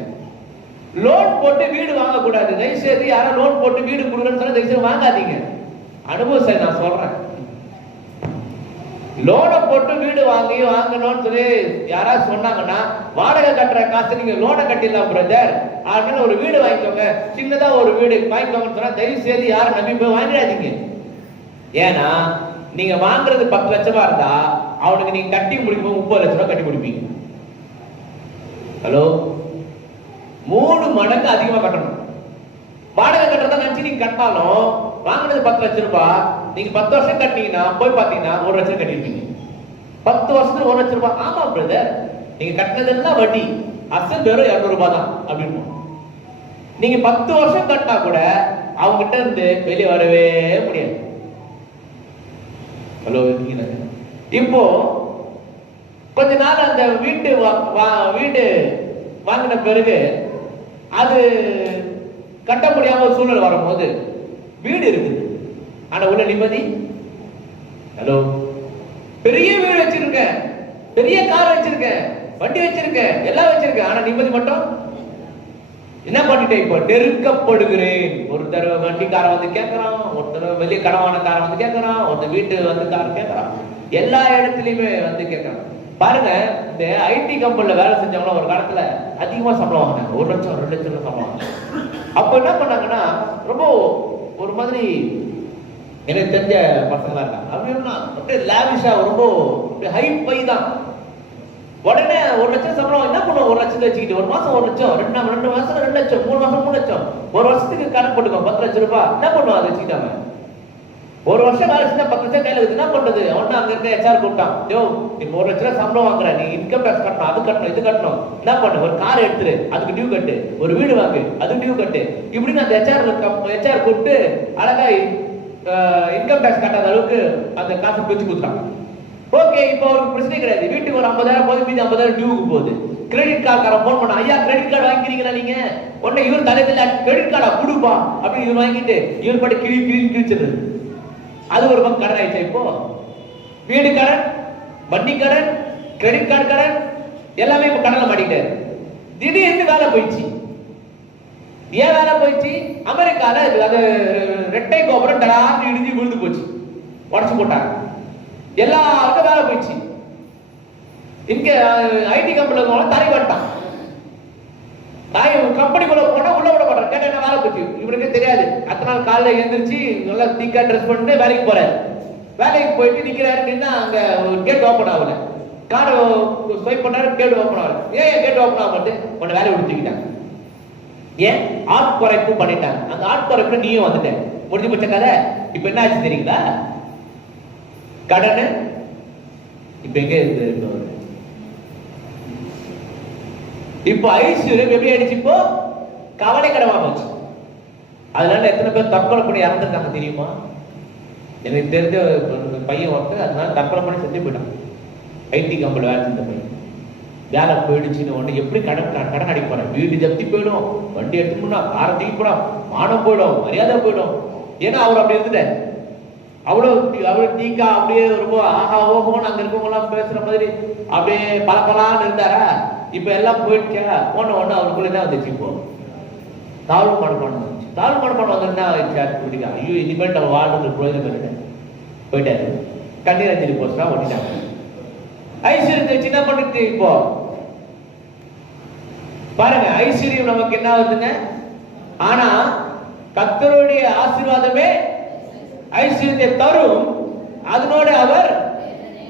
லோன் போட்டு வீடு வாங்க கூடாது. தயவுசெய்து யாரும் லோன் போட்டு வீடு கொடுக்கணும்னு சொன்னா தயவுசெய்து வாங்காதீங்க. அனுபவம் சார் நான் சொல்றேன். லோனை போட்டு வீடு வாங்கணும்னு சொல்லி யாராவது சொன்னாங்கன்னா, வாடகை கட்டுற காசு நீங்க லோனை கட்டிடலாம் பிரதர், அப்படின்னு ஒரு வீடு வாங்கிக்கோங்க, சின்னதா ஒரு வீடு வாங்கிக்கோங்கன்னு சொன்னா தயவு செய்து யாரும் நம்பி போய் வாங்கிடாதீங்க. ஏன்னா நீங்க வாங்குறது 10 லட்சமா இருந்தா அவனுக்கு நீங்க கட்டி முடிக்கும் 30 லட்சம் ரூபாய் கட்டி முடிப்பீங்க. ஹலோ, 3 மடங்கு அதிகமா கட்டணும். வாடகை கட்டுறதா நினைச்சு நீங்க கட்டினாலும் வாங்கினது 10 லட்சம் ரூபாய், நீங்க 10 வருஷம் கட்டினீங்கன்னா போய் பாத்தீங்கன்னா 1 லட்சம் கட்டிருப்பீங்க. 10 வருஷத்துக்கு 1 லட்சம் ரூபாய். ஆமா பிரதர், நீங்க கட்டினதெல்லாம் வட்டி, அசல் வெறும் 200 ரூபாய் தான் அப்படின்னு. நீங்க 10 வருஷம் கட்டினா கூட அவங்க கிட்ட இருந்து வெளியே வரவே முடியாது. ஹலோ, இப்போ கொஞ்ச நாள் அந்த வீடு வாங்கின பிறகு அது கட்ட முடியாம ஒரு சூழ்நிலை வரும்போது வீடு இருக்குது, ஆனா உள்ள நிம்மதி. ஹலோ, பெரிய வீடு வச்சிருக்கேன், பெரிய கார் வச்சிருக்கேன், வண்டி வச்சிருக்கேன், எல்லாம் வச்சிருக்கேன், ஆனா நிம்மதி மட்டும் என்ன பண்ணிட்டேன்? இப்போ நெருக்கப்படுகிறேன். ஒருத்தர் வண்டிக்காரன் வந்து கேட்கறான், ஒருத்தர் வெளிய கடவானக்காரன் வந்து கேட்கறான், ஒருத்தர் வீட்டு வந்து காரன் கேட்கறான், எல்லா இடத்துலயுமே வந்து கேட்கறான். பாருங்க, இந்த ஐடி கம்பெனில வேலை செஞ்சவங்க ஒரு காலத்துல அதிகமா சம்பளம் வாங்கினாங்க, 1 லட்சம் 2 லட்சம் சம்பளம் வாங்கினாங்க. அப்ப என்ன பண்ணாங்கன்னா, ரொம்ப ஒரு மாதிரி எனக்கு தெரிஞ்ச பசங்களா இருக்காங்க, அப்படின்னா அப்படியே லாவிஷா ரொம்ப ஹை பை தான். உடனே 1 லட்சம் சம்பளம் என்ன பண்ணுவோம்? 1 லட்சத்தை வச்சுக்கிட்டு ஒரு மாசம் 1 லட்சம், 2 மாசம் 2 லட்சம், 3 மாசம் 3 லட்சம், ஒரு வருஷத்துக்கு கணக்கு போட்டுக்கோ 10 லட்சம் ரூபாய். என்ன பண்ணுவோம் அதை வச்சுக்கிட்டாங்க? ஒரு வருஷம் வேலை செஞ்சா 10 லட்சம் கையில இருக்கு. என்ன பண்றது? அவன் அங்க இருக்க HR கூப்பிட்டான், யோ நீ 1 லட்சம் ரூபாய் சம்பளம் வாங்குற, நீ இன்கம் டாக்ஸ் கட்டணும், அது கட்டணும், இது கட்டணும், என்ன பண்ணு? ஒரு கார் எடுத்துரு, அதுக்கு டியூ கட்டு, ஒரு வீடு வாங்கு, அது டியூ கட்டு, இப்படின்னு அந்த HR கூப்பிட்டு அழகா இன்கம் டாக்ஸ் கட்டாத அளவுக்கு அந்த காசை பிரிச்சு கொடுத்துட்டாங்க. ஓகே, இப்போ அவருக்கு பிரச்சனை கிடையாது. வீட்டுக்கு ஒரு 50,000 போது, மீதி 50,000 டியூக்கு போகுது. கிரெடிட் கார்டுக்காரன் போன் பண்ண, ஐயா கிரெடிட் கார்டு வாங்கிக்கிறீங்களா நீங்க? உடனே இவர் தலையில கிரெடிட் கார்டா கொடுப்பா அப்படின்னு இவர் வாங்கிட்டு இவர் படி கிழிச்சிடுறது. அது ஒரு பக்கம் கடன் ஆயிடுச்சு. இப்போ வீடு கடன், வண்டி கடன், கிரெடிட் கார்டு கடன், எல்லாமே இப்ப கடனை மாட்டிக்கிட்டாரு. திடீர்னு வேலை போயிடுச்சு. ஏன் வேலை போயிடுச்சு? அமெரிக்கால அது ரெட்டை கோபுரம் டடார்னு இடிஞ்சு விழுந்து போச்சு, உடச்சு போட்டாங்க, எல்லாருக்கும் வேலை போயிடுச்சு. இங்க ஐடி கம்பெனில தரை வந்துட்டான். நான் கம்பெனிக்குள்ள போனா உள்ள விட மாட்டேன். கேட்டா என்ன வேலை போச்சு, இவனுக்கே தெரியாது. அத்தனை நாள் காலையில எழுந்திரிச்சு நல்லா தீக்கா ட்ரெஸ் பண்ணிட்டு வேலைக்கு போறாரு. வேலைக்கு போயிட்டு நிக்கிறாரு. நின்னா அங்க கேட் ஓப்பன் ஆகல. கார்டு ஸ்வைப் பண்ணாரு, கேட் ஓப்பன் ஆகல. ஏன் கேட் ஓப்பன் ஆக மாட்டேன்? உன்னை வேலையை விடுத்துக்கிட்டாங்க. ஏன்? ஆட்குறைப்பு பண்ணிட்டாங்க. அந்த ஆட்குறைப்பு நீயும் வந்துட்டேன், முடிஞ்சு போச்ச கதை. இப்ப என்ன ஆச்சு தெரியுங்களா? கடன் இப்ப எங்க இருக்கு? இப்போ ஐஸ்வர்யம் எப்படி ஆயிடுச்சு? இப்போ கவலை கடமா போச்சு. அதனால எத்தனை பேர் தற்கொலை பண்ணி இறந்துருக்காங்க தெரியுமா? எனக்கு தெரிஞ்ச பையன் ஒருத்தர் அதனால தற்கொலை பண்ணி செஞ்சு போயிட்டான். ஐடி கம்பெனியில் வேலை செஞ்ச பையன். வேலை போயிடுச்சுன்னு ஒன்று எப்படி கடன் அடிக்க போறேன், வீடு ஜப்தி போயிடும், வண்டி எடுத்து போனா காரை தூக்கி போடும், மானம் போயிடும், மரியாதை போயிடும். ஏன்னா அவர் அப்படி இருந்துட்டார். அவ்வளவு தீக்கா அப்படியே ரொம்ப ஆஹா ஓஹோன்னு அங்க இருக்கவங்க எல்லாம் பேசுற மாதிரி அப்படியே பலப்பலான்னு இருந்தாரா? இப்ப எல்லாம் போயிடுச்சா? போன உடனே அவருக்குள்ள என்ன வந்துச்சு? இப்போ தாழ்வு மனப்பாடம் வந்துச்சு. தாழ்வு மனப்பாடம் வந்து என்ன? ஐயோ இனிமேல் நம்ம வாழ்றது பிரயோஜனம் போயிட்டாரு. கண்ணீர் அஞ்சலி போஸ்டா ஒட்டிட்டாங்க. ஐஸ்வர்யத்தை வச்சு என்ன பண்ணிட்டு இப்போ பாருங்க, ஐஸ்வர்யம் நமக்கு என்ன ஆகுதுங்க? ஆனா கர்த்தருடைய ஆசீர்வாதமே ஐஸ்வர்யத்தை தரும். அதனோட அவர்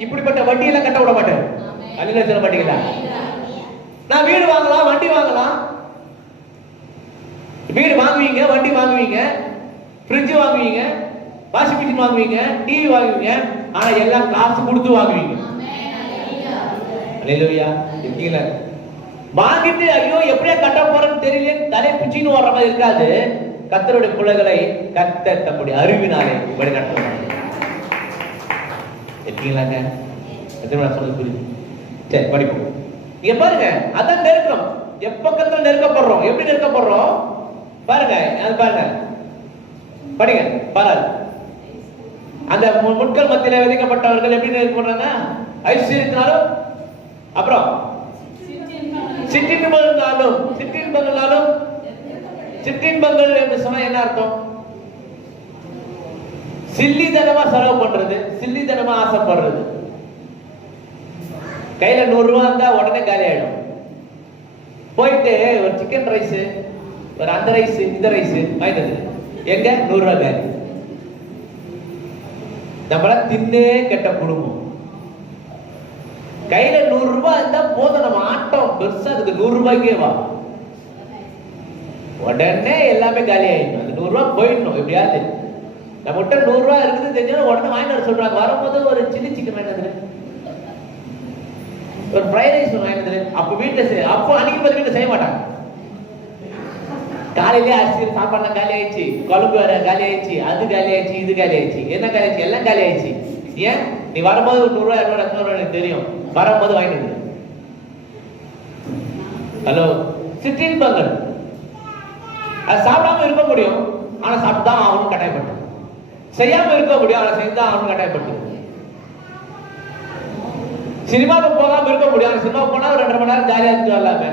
இப்படிப்பட்ட வட்டியெல்லாம் கட்ட விட மாட்டார். அல்ல சொல்ல மாட்டீங்களா? நான் வீடு வாங்கலாம், வண்டி வாங்கலாம். வீடு வாங்குவீங்க, வண்டி வாங்குவீங்க, ஃப்ரிட்ஜ் வாங்குவீங்க, வாஷிங் மிஷின் வாங்குவீங்க, டிவி வாங்குவீங்க. ஆனா எல்லாம் காசு கொடுத்து வாங்குவீங்க. அல்லேலூயா. இருக்கீங்களா? வாங்கிட்டு ஐயோ எப்படியா கட்ட போறேன்னு தெரியல தலை பிச்சின்னு வர்ற மாதிரி இருக்காது. கர்த்தருடைய பிள்ளைகளை கர்த்தர் தம்முடைய அறிவினாலே வழிநடத்துவார். இருக்கீங்களாங்க? சொல்ல புரியுது? சரி, படிப்போம். நீங்க பாருங்க, அதான் நெருக்கம். எப்பக்கத்துல நெருக்கப்படுறோம். எப்படி நெருக்கப்படுறோம் பாருங்க, அது பாருங்க, படிங்க பாருங்க. அந்த முட்கள் மத்தியில விதைக்கப்பட்டவர்கள் எப்படி நெருக்கப்படுறாங்க? ஐஸ்வர்யத்தினாலும், அப்புறம் சிற்றின்பங்களாலும். சிற்றின்பங்களாலும், சிற்றின்பங்கள் என்று சொன்னா என்ன அர்த்தம்? சில்லித்தனமா செலவு பண்றது, சில்லித்தனமா ஆசைப்படுறது. கையில 100 ரூபாய் இருந்தா உடனே காலி ஆயிடும். போயிட்டு ஒரு சிக்கன் ரைஸ், ஒரு அந்த ரைஸ், இந்த ரைஸ் வாங்கிட்டு எங்க 100 ரூபாய் காலி. நம்மள தின்னே கெட்ட குடும்பம். கையில 100 ரூபாய் இருந்தா போதும், நம்ம ஆட்டம் பெருசா அதுக்கு 100 ரூபாய்க்கே வா. உடனே எல்லாமே காலி ஆயிடும். அந்த 100 ரூபாய் போயிடணும் எப்படியாவது. நம்ம கிட்ட 100 ரூபாய் இருக்குது தெரிஞ்சாலும் உடனே வாங்கிட்டு வர சொல்றாங்க. வரும்போது ஒரு சில்லி சிக்கன் வாங்கினது, ஒரு ஃப்ரைட் ரைஸ் வாங்கினது. அப்ப வீட்டுல அப்போ அன்னைக்கு வீட்டுல செய்ய மாட்டாங்க. காலையிலே அரிசி சாப்பாடுலாம் காலி ஆயிடுச்சு, குழம்பு வேற காலி ஆயிடுச்சு, அது காலி ஆயிடுச்சு, இது காலி ஆயிடுச்சு, என்ன காலி ஆயிடுச்சு? எல்லாம் காலி ஆயிடுச்சு. ஏன்? நீ வரும்போது 100 ரூபாய் 200 ரூபாய் எனக்கு தெரியும், வரும்போது வாங்கிட்டு. ஹலோ, சிற்றின்பங்கள் அது சாப்பிடாம இருக்க முடியும், ஆனா சாப்பிட்டுதான் அவனும் கட்டாயப்பட்டு. செய்யாம இருக்க முடியும், ஆனா செய்துதான் அவனும் கட்டாயப்பட்டு. சினிமாவுக்கு போகாம இருக்க முடியும், ஆனா சினிமாவுக்கு போனா 2.5 மணி நேரம் ஜாலியா இருந்து வரலாமே.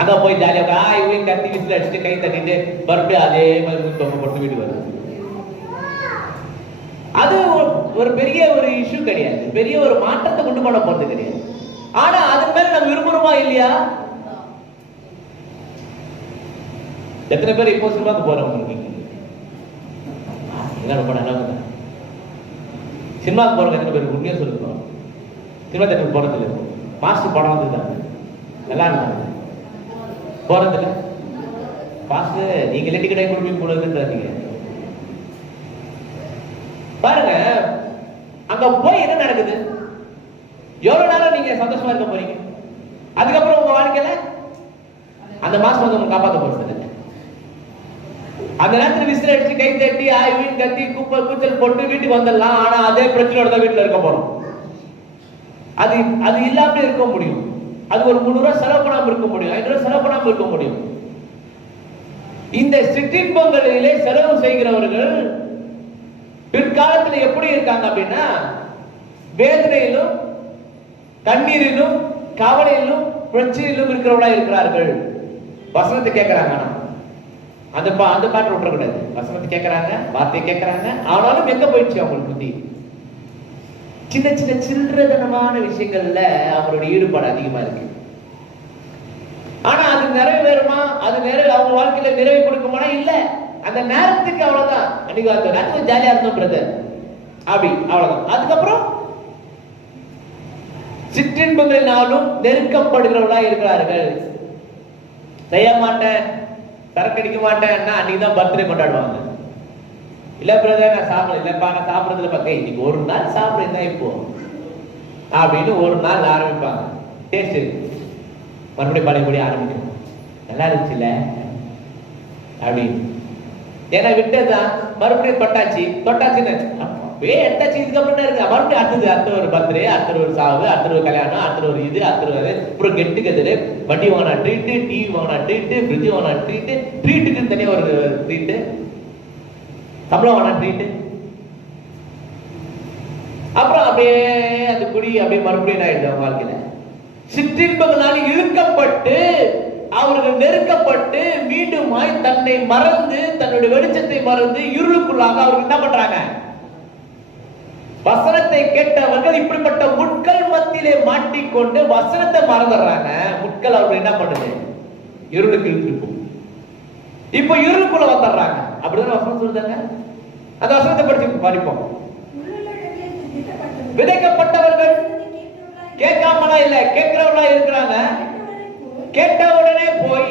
அங்க போய் ஜாலியா இவங்க கத்தி விசில் அடிச்சுட்டு கை தட்டிட்டு மறுபடியும் அதே மாதிரி தொங்க போட்டு வீட்டுக்கு வருது. அது ஒரு பெரிய ஒரு இஷ்யூ கிடையாது, பெரிய ஒரு மாற்றத்தை கொண்டு போன போறது கிடையாது. ஆனா அதுக்கு மேல நம்ம விரும்புறோமா இல்லையா? எத்தனை பேர் இப்போ சினிமாக்கு போறவங்க இருக்கீங்க? ரொம்ப நல்லவங்க. சினிமாக்கு போறவங்க எத்தனை பேர் உண்மையா சொல்லுங்க? சினிமா தேட்டருக்கு போறது இல்லை. மாஸ்டர் படம் வந்துருந்தாங்க, நல்லா இருந்தாங்க. போறது இல்லை. பாஸ்டர் நீங்களே டிக்கெட் வாங்கி கொடுப்பீங்க போறதுன்றாங்க. பாருங்க, அங்க போய் என்ன நடக்குது? எவ்வளவு நேரம் நீங்க சந்தோஷமா இருக்க போறீங்க? அதுக்கப்புறம் உங்க வாழ்க்கையில அந்த மாசம் வந்து உங்க காப்பாற்ற போறது. அந்த நேரத்தில் விசில் அடிச்சு கை தட்டி ஆய்வின் கத்தி கூச்சல் போட்டு வீட்டுக்கு வந்துடலாம். ஆனா அதே பிரச்சனையோட தான் வீட்டுல இருக்க போறோம். அது அது இல்லாம இருக்க முடியும். அது ஒரு 300 ரூபாய் செலவு பண்ணாம இருக்க முடியும், 500 ரூபாய் செலவு பண்ணாம இருக்க முடியும். இந்த சிற்றின்பங்களிலே செலவு செய்கிறவர்கள் பிற்காலத்தில் எப்படி இருக்காங்க அப்படின்னா, வேதனையிலும் கண்ணீரிலும் கவலையிலும் பிரச்சனையிலும் இருக்கிறவங்களா இருக்கிறார்கள். வசனத்தை கேட்கிறாங்க, அந்த பாட்டு விட்டுறக்கூடாது. வசனத்தை கேட்கறாங்க, வார்த்தையை கேட்கறாங்க, ஆனாலும் எங்க போயிடுச்சு அவங்களுக்கு புத்தி? சின்ன சின்ன சில்லறதனமான விஷயங்கள்ல அவங்களுடைய ஈடுபாடு அதிகமா இருக்கு. ஆனா அது நிறைவேறுமா? அது அவங்க வாழ்க்கையில நிறைவு கொடுக்குமானா? இல்ல. அந்த நேரத்துக்கு அவ்வளவுதான். அன்னைக்கு அந்த நேரத்துக்கு ஜாலியா இருந்தோம் பிரதர் அப்படி, அவ்வளவுதான். அதுக்கப்புறம் சிற்றின்பங்களினாலும் நெருக்கப்படுகிறவர்களா இருக்கிறார்கள். செய்ய மாட்டேன், சரக்கடிக்க மாட்டேன்னா அன்னைக்குதான் பர்த்டே கொண்டாடுவாங்க. இல்ல பிரதர் நான் சாப்பிடல, இல்லப்பா நான் சாப்பிடுறதுல பக்கம் இன்னைக்கு ஒரு நாள் சாப்பிடுறேன் இப்போ அப்படின்னு ஒரு நாள் ஆரம்பிப்பாங்க. டேஸ்ட் மறுபடியும் பழையபடி ஆரம்பிக்கணும். நல்லா இருந்துச்சுல்ல அப்படின்னு. ஏன்னா விட்டதுதான் மறுபடியும் தொட்டாச்சுன்னு எடுத்தாச்சு. இதுக்கப்புறம் இருக்கு மறுபடியும் அடுத்த ஒரு பர்த்டே, அடுத்த ஒரு சாவு, அடுத்த ஒரு கல்யாணம், அடுத்த ஒரு இது, அடுத்த ஒரு அப்புறம் கெட்டு கெதுரு, வண்டி வாங்கினா ட்ரீட்டு, டிவி வாங்கினா ட்ரீட்டு, ஃப்ரிட்ஜ் வாங்கினா ட்ரீட்டு, ட்ரீட்டுக்கு தனியாக ஒரு ட்ரீட்டு, சம்பளம் வாங்கினா ட்ரீட்டு. அப்புறம் அப்படியே அந்த குடி அப்படியே மறுபடியும் ஆயிடுச்சு வாழ்க்கையில. சிற்றின்பங்களால் இழுக்கப்பட்டு அவர்கள் நெருக்கப்பட்டு மீண்டுமாய் தன்னை மறந்து, தன்னுடைய வெளிச்சத்தை மறந்து இருளுக்குள்ளாக அவர்கள் என்ன பண்றாங்க? வசனத்தை கேட்டவர்கள் இப்படிப்பட்ட முட்கள் மத்தியிலே மாட்டிக்கொண்டு வசனத்தை மறந்துடுறாங்க. முட்கள் அவர்கள் என்ன பண்ணுது? இருளுக்கு இழுத்துருக்கும். இப்ப இருளுக்குள்ள வந்துடுறாங்க. அப்படிதான் வசனம் சொல்லுதாங்க. அந்த வசனத்தை படிச்சு படிப்போம். விதைக்கப்பட்டவர்கள் கேட்காமலா இல்ல, கேட்கிறவர்களா இருக்கிறாங்க. கேட்ட உடனே போய்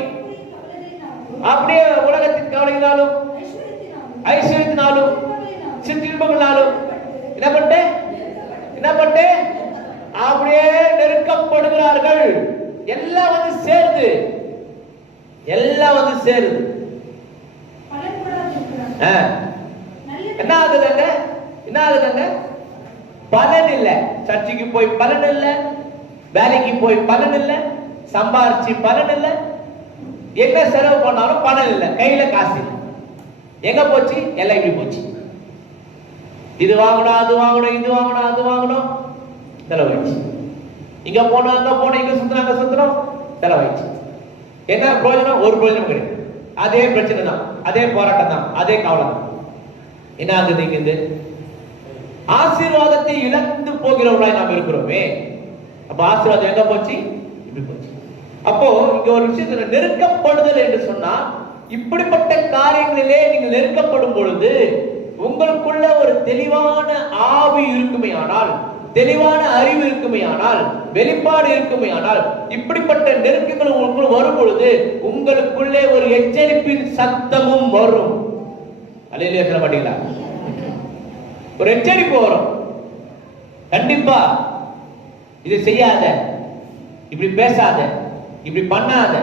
அப்படியே உலகத்தின் கவலையினாலும் ஐஸ்வர்யத்தினாலும் சிற்றின்பங்களாலும் என்ன பண்ணு அப்படியே நெருக்கப்படுகிறார்கள். எல்லாம் வந்து சேருது. என்ன ஆகுதுங்க? பலன் இல்ல. சர்ச்சைக்கு போய் பலன் இல்ல, வேலைக்கு போய் பலன் இல்ல, சம்பாரிச்சு பலன் இல்ல, என்ன செலவு பண்ணாலும் பலன் இல்ல, கையில காசு இல்ல. எங்க போச்சு? எல்லாம் இப்படி போச்சு. இது வாங்கணும், அது வாங்கணும், இது வாங்கணும், அது வாங்கணும், செலவாயிடுச்சு. இங்க போனோம், அங்க போனோம், இங்க சுத்தணும், செலவாயிடுச்சு. என்ன பிரயோஜனம்? ஒரு பிரயோஜனம் கிடையாது. அதே பிரச்சனை தான், அதே போராட்டம் தான், அதே கவலை தான். என்ன ஆகுது? இங்க ஆசீர்வாதத்தை இழந்து போகிறவர்களாய் நாம் இருக்கிறோமே. அப்ப ஆசீர்வாதம் எங்க போச்சு? இப்படி போச்சு. அப்போ இங்க ஒரு விஷயத்துல நெருக்கப்படுதல் என்று சொன்னா, இப்படிப்பட்ட காரியங்களிலே நீங்கள் நெருக்கப்படும் பொழுது உங்களுக்குள்ள ஒரு தெளிவான ஆவி இருக்குமே ஆனால், தெளிவான அறிவு இருக்குமே ஆனால், வெளிப்பாடு இருக்குமே ஆனால், இப்படிப்பட்ட நெருக்கங்கள் உங்களுக்குள்ள வரும் பொழுது உங்களுக்குள்ளே ஒரு எச்சரிப்பின் சத்தமும் வரும். அல்லேலூயா சொல்ல மாட்டீங்களா? ஒரு எச்சரிப்பு வரும். கண்டிப்பா இது செய்யாத, இப்படி பேசாத, இப்படி பண்ணாத,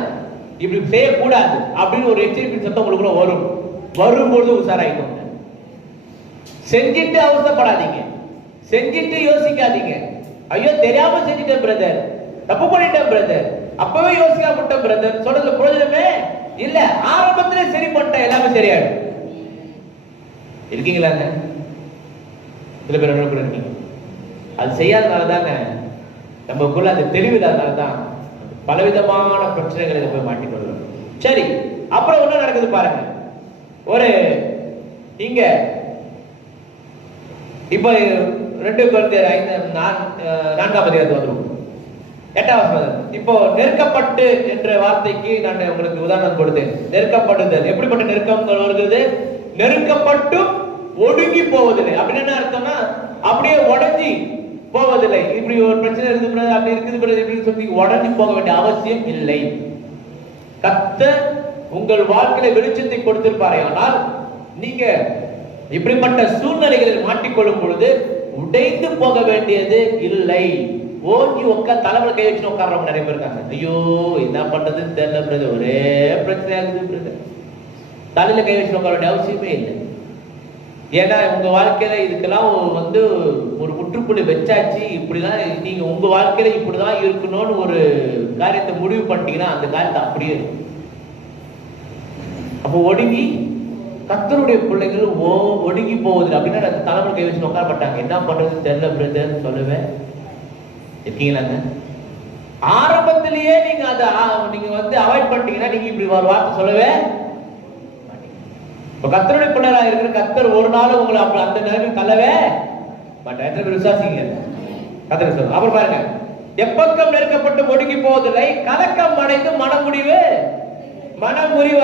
இப்படி செய்யக்கூடாது அப்படின்னு ஒரு எச்சரிப்பின் சத்தம் உங்களுக்குள்ள வரும். வரும்பொழுது உஷாராயிக்கோங்க. செஞ்சிட்டு அவசரப்படாதீங்க, செஞ்சிட்டு யோசிக்காதீங்க. ஐயோ தெரியாம செஞ்சிட்டேன் பிரதர், தப்பு பண்ணிட்டேன் பிரதர், அப்பவே யோசிக்காம பிரதர் சொல்றது பிரயோஜனமே இல்ல. ஆரம்பத்திலே சரி பண்ணிட்டேன், எல்லாமே சரியாயிடும். இருக்கீங்களா? சில பேர் இருக்கீங்க. அது செய்யாதனால தாங்க நமக்குள்ள அந்த தெளிவு இல்லாதனால தான் பலவிதமான பிரச்சனைகளை போய் மாட்டிக்கொள்ளும். சரி, அப்புறம் என்ன நடக்குது பாருங்க. ஒரு இங்க இப்ப 2 Corinthians 4 வந்துடும் 8. இப்போ நெருக்கப்பட்டு என்ற வார்த்தைக்கு நான் உங்களுக்கு உதாரணம் கொடுத்தேன். நெருக்கப்படுதல் எப்படிப்பட்ட நெருக்கங்கள் வருகிறது? நெருக்கப்பட்டு ஒடுங்கி போவதில்லை. அப்படின்னு என்ன அர்த்தம்னா, அப்படியே உடஞ்சி போவதில்லை. இப்படி ஒரு பிரச்சனை இருக்குது, அப்படி இருக்குது சொல்லி உடஞ்சி போக வேண்டிய அவசியம் இல்லை. கர்த்தர் உங்கள் வாழ்க்கையில வெளிச்சத்தை கொடுத்திருப்பாரே, ஆனால் நீங்க இப்படிப்பட்ட சூழ்நிலைகளில் மாட்டிக்கொள்ளும் பொழுது உடைந்து போக வேண்டியது இல்லை. ஓங்கி தலைவரை கை வச்சு உட்கார்றவங்க நிறைய பேர் இருக்காங்க. ஐயோ என்ன பண்றதுன்னு தெரியல, ஒரே பிரச்சனை ஆகுது. தலையில கை வச்சு உட்கார வேண்டிய அவசியமே இல்லை. ஏன்னா உங்க வாழ்க்கையில இதுக்கெல்லாம் ஒரு முற்றுப்புள்ளி வச்சாச்சு. இப்படிதான் நீங்க உங்க வாழ்க்கையில இப்படிதான் இருக்கணும்னு ஒரு காரியத்தை முடிவு பண்ணிட்டீங்கன்னா அந்த காரியத்தை அப்படியே இருக்கும். அப்போ ஒடுங்கி கர்த்தருடைய பிள்ளைகள் ஒடுங்கி போவதில்லை. அப்படின்னா அந்த தலைமுறை கை வச்சு உட்காரப்பட்டாங்க. என்ன பண்றதுன்னு தெரியல பிரதர் சொல்லுவேன். இருக்கீங்களாங்க? ஆரம்பத்திலேயே நீங்க அதை அவாய்ட் பண்ணிட்டீங்கன்னா நீங்க இப்படி ஒரு வார்த்தை சொல்லவே. இப்ப கர்த்தருடைய பிள்ளைகளா இருக்கிற கர்த்தர் ஒரு நாள் உங்களை அந்த நிலைமை தள்ளவே மாட்டார். விசுவாசிங்க. கத்தர் சொல்லுங்க. அப்புறம் பாருங்க, எப்பக்கம் நெருக்கப்பட்டு ஒடுங்கி போவதில்லை, கலக்கம் அடைந்து மனமுறிவு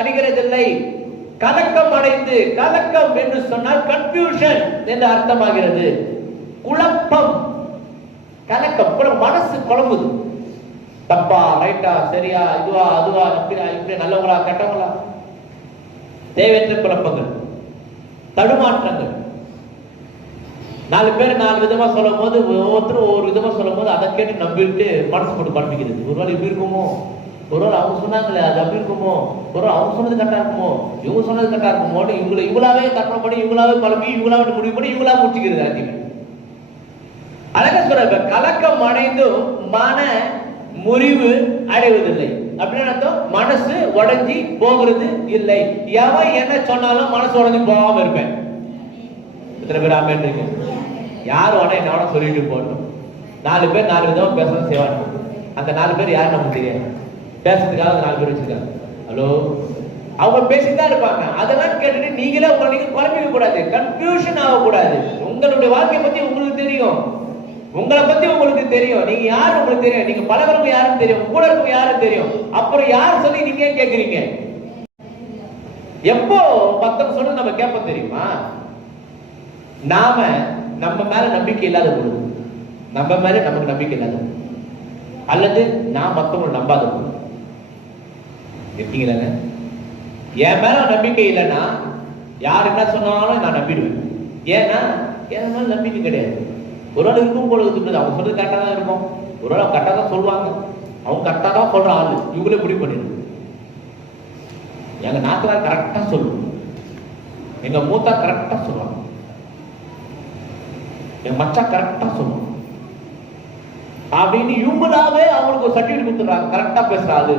அடைகிறதில்லை. கலக்கம் அடைந்து, கலக்கம் என்று சொன்னால் கன்ஃபியூஷன் என்று அர்த்தமாகிறது. குழப்பம், கலக்கம், மனசு குழம்புது. தப்பா ரைட்டா சரியா இதுவா அதுவா இப்படி நல்லவங்களா கெட்டவங்களா, தேவையற்ற குழப்பங்கள், தடுமாற்றங்கள். 4 பேர் 4 விதமா சொல்லும் போது, ஒவ்வொருத்தரும் ஒவ்வொரு விதமா சொல்லும் போது அதை கேட்டு நம்பிட்டு மனசு போட்டு குழப்பிக்கிறது. ஒருவேளை இப்படி இருக்குமோ, ஒருவேளை அவங்க சொன்னாங்களே அது அப்படி இருக்குமோ, ஒருவேளை அவங்க சொன்னது கரெக்டா இருக்குமோ, இவங்க சொன்னது கரெக்டா இருக்குமோன்னு இவங்களாவே கற்பனை பண்ணி, இவங்களாவே குழம்பி, இவங்களாவே முடிவு பண்ணி, இவங்களா முடிச்சுக்கிறது. அதிகம் அழகா சொல்ற, கலக்கம் அடைந்து மன முறிவு அடைவதில்லை அப்படின்னு அர்த்தம். மனசு உடைஞ்சி போகிறது இல்லை. எவன் என்ன சொன்னாலும் மனசு உடைஞ்சு போகாம இருப்பேன். எத்தனை பேர் ஆமென் இருக்கு? யார் வேணா என்ன வேணா சொல்லிட்டு போட்டோம். 4 பேர் 4 விதமா பேசணும் செய்வாங்க. அந்த 4 பேர் யாரு நமக்கு தெரியாது. பேசுறதுக்காக 4 பேர் வச்சிருக்காங்க. ஹலோ, அவங்க பேசிதான் இருப்பாங்க. அதெல்லாம் கேட்டுட்டு நீங்களே உங்களை குழப்பிக்க கூடாது, கன்ஃபியூஷன் ஆகக்கூடாது. உங்களுடைய வாழ்க்கையை பத்தி உங்களுக்கு தெரியும், உங்களை பத்தி உங்களுக்கு தெரியும், நீங்க யாரு உங்களுக்கு தெரியும், நீங்க பழகிறவங்க யாருன்னு தெரியும், கூட இருக்கவங்க யாரும் தெரியும். அப்புறம் யார் சொல்லி நீங்க ஏன் கேக்குறீங்க? எப்போ மத்தவங்க சொல்லி நம்ம கேட்போம் தெரியுமா? நாம நம்ம மேல நம்பிக்கை இல்லாத பொழுது, நம்ம மேல நமக்கு நம்பிக்கை இல்லாத பொழுது, அல்லது நான் மத்தவங்களை நம்பாத பொழுது இருக்கீங்களா? என் மேல நம்பிக்கை இல்லைன்னா யார் என்ன சொன்னாலும் நான் நம்பிடுவேன். ஏன்னா என் மேல நம்பிக்கை கிடையாது. ஒரு ஆள் இருக்கும் போல இருக்குது, அவங்க சொல்றது கரெக்டா தான் இருக்கும். ஒரு ஆள் கரெக்டா தான் சொல்லுவாங்க, அவங்க கரெக்டா தான் சொல்ற ஆளு, இவங்களே முடிவு பண்ணிடுது. எங்க நாத்தனார் கரெக்டா சொல்லுவோம், எங்க மூத்தா கரெக்டா சொல்லுவாங்க, எங்க மச்சா கரெக்டா சொல்லுவாங்க அப்படின்னு இவங்களாவே அவங்களுக்கு ஒரு சர்டிபிகேட் கொடுத்துறாங்க. கரெக்டா பேசுற ஆளு,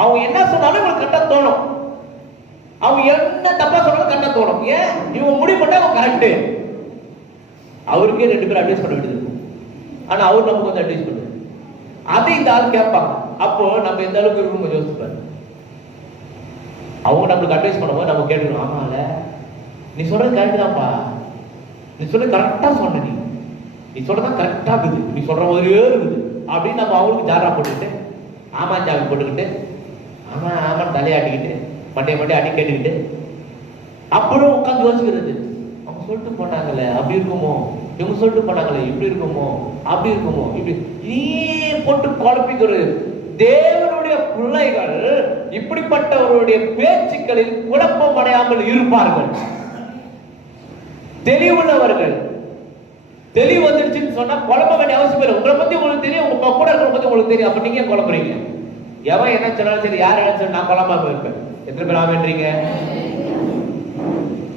அவங்க என்ன சொன்னாலும் இவங்களுக்கு கரெக்டா தோணும், அவங்க என்ன தப்பா சொன்னாலும் கரெக்டா தோணும். ஏன்? இவங்க முடிவு பண்ணா அவங்க கரெக்ட். அவருக்கே 2 பேர் அட்வைஸ் பண்ண வேண்டியது, ஆனா அவர் நமக்கு வந்து அட்வைஸ் பண்ணுது. அதை இந்த ஆள் கேட்பாங்க. அப்போ நம்ம எந்த அளவுக்கு இருக்கும் கொஞ்சம் யோசிப்பாரு. அவங்க நம்மளுக்கு அட்வைஸ் பண்ணும்போது நம்ம கேட்டுக்கணும், ஆமால நீ சொல்றது கரெக்ட் தான்ப்பா, நீ சொல்றது கரெக்டா சொன்ன, நீ சொல்றதான் கரெக்டா இருக்குது, நீ சொல்ற மாதிரியே இருக்குது அப்படின்னு நம்ம அவங்களுக்கு ஜாரா போட்டுக்கிட்டு, ஆமா ஜாவி போட்டுக்கிட்டு, ஆமா ஆமா தலையாட்டிக்கிட்டு, மண்டை அடி கேட்டுக்கிட்டு அப்புறம் உட்காந்து யோசிக்கிறது. அவங்க சொல்லிட்டு போனாங்களே அப்படி இருக்குமோ, இவங்க சொல்லிட்டு போனாங்களே இப்படி இருக்குமோ, அப்படி இருக்குமோ, இப்படி நீ போட்டு குழப்பிக்கிறது. தேவனுடைய பிள்ளைகள் இப்படிப்பட்டவருடைய பேச்சுக்களில் குழப்பம் அடையாமல் இருப்பார்கள். தெளிவுள்ளவர்கள். தெளிவு வந்துடுச்சுன்னு சொன்னா குழப்ப வேண்டிய அவசியம் இல்லை. உங்களை பத்தி உங்களுக்கு தெரியும், உங்க கூட இருக்கிற பத்தி உங்களுக்கு தெரியும், அப்ப நீங்க குழம்புறீங்க. எவன் என்ன சொன்னாலும் சரி, யார் என்ன சொன்னா நான் குழம்பாம இருப்பேன். எத்தனை பேர் ஆமென்றீங்க?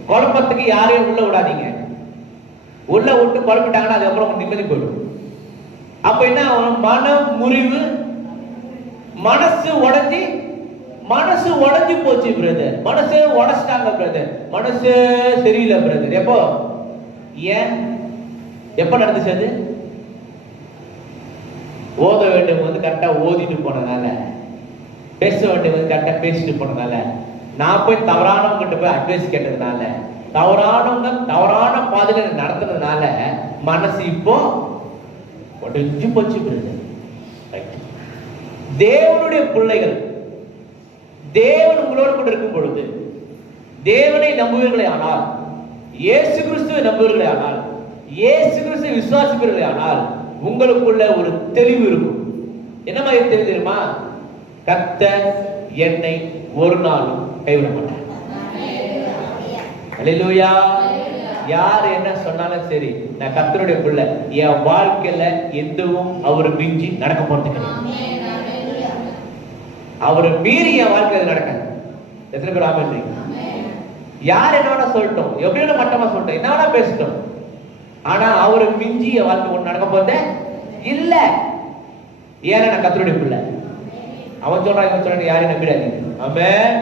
குழப்பத்துக்கு யாரையும் உள்ள விடாதீங்க. உள்ள விட்டு குழப்பிட்டாங்கன்னா அதுக்கப்புறம் நிம்மதி போயிடும். அப்ப என்ன ஆகும்? மன முறிவு, மனசு உடைஞ்சு போச்சு பிரதர், மனசே உடைச்சிட்டாங்க பிரதர், மனசு சரியில்லை பிரதர். எப்போ? ஏன்? எப்ப நடந்துச்சு அது? ஓத வேண்டியவங்க வந்து கரெக்டா ஓதிட்டு போனதால, பேச வேண்டியவங்க வந்து கரெக்டா பேசிட்டு போனதால, நான் போய் தவறானவங்க கிட்ட போய் அட்வைஸ் கேட்டதுனால, தவறானவங்க தவறான பாதையில நடத்துனதுனால மனசு இப்போ உடைஞ்சு போச்சு பிரதர். தேவனுடைய பிள்ளைகள், தேவன் உங்களோடு கூட இருக்கும் பொழுது, தேவனை நம்புவீர்களே ஆனால், இயேசு கிறிஸ்துவை நம்புவீர்களே ஆனால், இயேசு கிறிஸ்துவை விசுவாசிப்பீர்களே ஆனால், உங்களுக்குள்ள ஒரு தெளிவு இருக்கும். என்ன மாதிரி தெளிவு தெரியுமா? கர்த்தர் என்னை ஒரு நாளும் கைவிட மாட்டார். அல்லேலூயா. யார் என்ன சொன்னாலும் சரி, நான் கர்த்தருடைய பிள்ளை, என் வாழ்க்கையில எதுவும் அவர் மிஞ்சி நடக்க போறது கிடையாது. அவரை மீறி என் வாழ்க்கையில நடக்காது. எத்தனை பேர் ஆமென்றீங்க? யார் என்ன வேணா சொல்லட்டும், எப்படி வேணா மட்டமா சொல்லட்டும், என்ன வேணா பேசட்டும், ஆனா அவரை மிஞ்சி என் வாழ்க்கை ஒண்ணு நடக்க போறது இல்ல. ஏன்னா நான் கர்த்தருடைய பிள்ளை. அவன் சொல்றான், இவன் சொல்றான், யாரையும் நம்பிடாதீங்க. ஆமென்.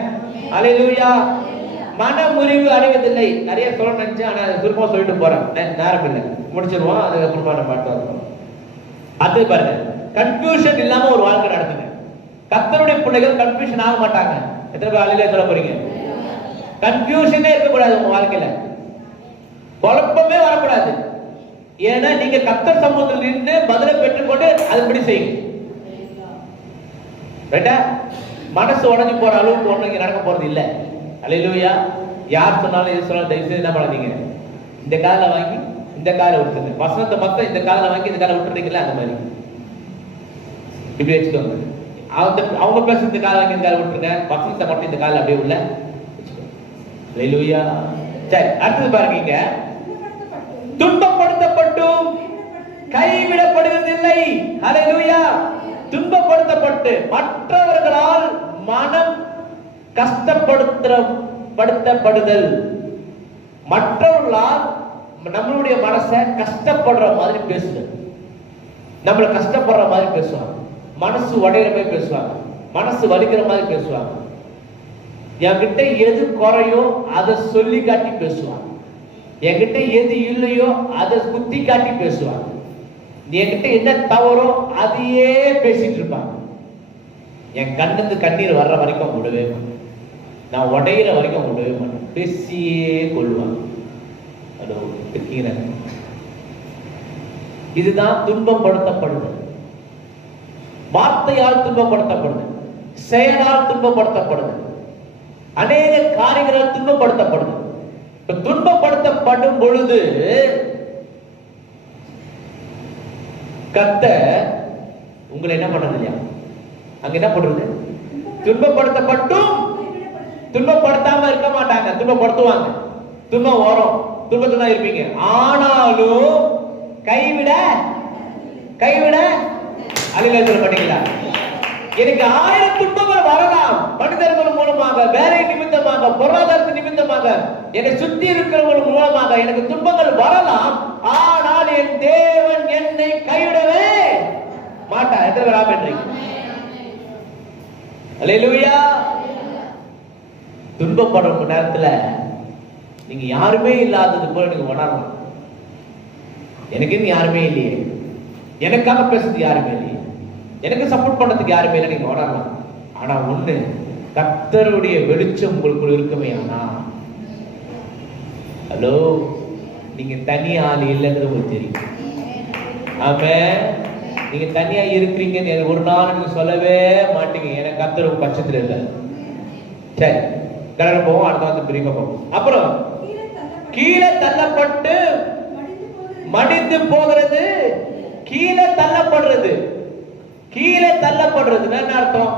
அல்லேலூயா. மன முறிவு அடைவதில்லை. நிறைய சொல்ல நினைச்சேன், ஆனா சுருப்பமா சொல்லிட்டு போறேன், நேரம் இல்லை, முடிச்சிருவோம். அதுக்கப்புறமா நம்ம பார்த்து அது பாருங்க, கன்ஃபியூஷன் இல்லாம ஒரு வாழ்க்கை நடத்துங்க. கர்த்தருடைய பிள்ளைகள் கன்ஃபியூஷன் ஆக மாட்டாங்க. எத்தனை பேர் அல்லேலூயா சொல்ல போறீங்க? கன்ஃபியூஷனே இருக்கக்கூடாது உங்க வாழ்க்கையில, குழப்பமே வரக்கூடாது. ஏன்னா நீங்க கர்த்தர் சமூகத்தில் நின்று பதிலை பெற்றுக்கொண்டு அதுபடி செய்யுங்க. ரைட்டா? மனசு உடஞ்சி போற அளவுக்கு ஒண்ணு இங்க நடக்க போறது இல்ல. அல்லேலூயா. யார் சொன்னாலும் எது சொன்னாலும் தயவு செய்து என்ன பண்ணாதீங்க, இந்த காலை வாங்கி இந்த காலை விட்டுருங்க. வசனத்தை மொத்தம் இந்த காலை வாங்கி இந்த காலை விட்டுறீங்களா, அந்த மாதிரி இப்படி வச்சுக்கோங்க. அவங்க பேசுறது காலை வாங்கி இந்த காலை விட்டுருங்க, வசனத்தை மட்டும் இந்த காலை அப்படியே உள்ள வச்சுக்கோங்க. அல்லேலூயா. சரி, அடுத்தது பாருங்க, இங்க துன்பப்படுத்தப்பட்டும் கைவிடப்படுவதில்லை. அல்லேலூயா. துன்பப்படுத்தப்பட்டு மற்றவர்களால் மனம் கஷ்டப்படுத்தப்படுதல், மற்றவர்களால் நம்மளுடைய மனசை கஷ்டப்படுற மாதிரி பேசுது, நம்மள கஷ்டப்படுற மாதிரி பேசுவாங்க, மனசு உடையிற மாதிரி பேசுவாங்க, மனசு வலிக்கிற மாதிரி பேசுவாங்க, என்கிட்ட எது குறையோ அதை சொல்லி காட்டி பேசுவாங்க, என்கிட்ட எது இல்லையோ அதை குத்தி காட்டி பேசுவாங்க, என்கிட்ட என்ன தவறோ அதையே பேசிட்டு இருப்பாங்க. என் கண்ணுக்கு கண்ணீர் வர்ற வரைக்கும் விடவே மாட்டேன், நான் உடையிற வரைக்கும் விடவே மாட்டேன், பேசியே கொள்வாங்க. இதுதான் துன்பப்படுத்தப்படுது. வார்த்தையால் துன்பப்படுத்தப்படுது, செயலால் துன்பப்படுத்தப்படுது, அநேக காரியங்களால் துன்பப்படுத்தப்படுது. துன்பப்படுத்தப்படும் பொழுது கர்த்தர் உங்களை என்ன பண்றது இல்லையா, அங்க என்ன பண்றது, துன்பப்படுத்தப்பட்டும் துன்பப்படுத்தாம இருக்க மாட்டாங்க, துன்பப்படுத்துவாங்க, துன்பம் வரும், துன்பத்துல தான் இருப்பீங்க. ஆனாலும் கைவிட அல்லேலூயா சொல்ல மாட்டீங்களா? எனக்கு 1000 துன்பங்கள் வரலாம், மனிதர்கள் மூலமாக, வேலை நிமித்தமாக, பொருளாதாரத்து நிமித்தமாக, என்னை சுத்தி இருக்கிறவர்கள் மூலமாக எனக்கு துன்பங்கள் வரலாம், ஆனால் என் தேவன் என்னை கைவிடவே மாட்டார். எத்தனை பேர் ஆமென்றீங்க? அல்லேலூயா. துன்பப்படும் நேரத்துல நீங்க யாருமே இல்லாதது போல நீங்க உணரலாம். எனக்கு யாருமே இல்லையே, எனக்காக பேசுறதுக்கு யாருமே இல்லையே, எனக்கு சப்போர்ட் பண்றதுக்கு யாருமே இல்லை, நீங்க உணரலாம். ஆனா ஒண்ணு, கர்த்தருடைய வெளிச்சம் உங்களுக்குள்ள இருக்குமே, ஆனா ஹலோ, நீங்க தனியா ஆள் இல்லைன்றது உங்களுக்கு தெரியும். ஆமே, நீங்க தனியா இருக்கிறீங்கன்னு ஒரு நாள் நீங்க சொல்லவே மாட்டீங்க, எனக்கு கர்த்தர் உங்க பட்சத்துல இல்லை. சரி, கடலை போவோம், அடுத்த வந்து பிரிக்க போவோம். அப்புறம் கீழே தள்ளப்பட்டு மடிந்து போகிறது, கீழே தள்ளப்படுறது. கீழே தள்ளப்படுறது என்ன அர்த்தம்?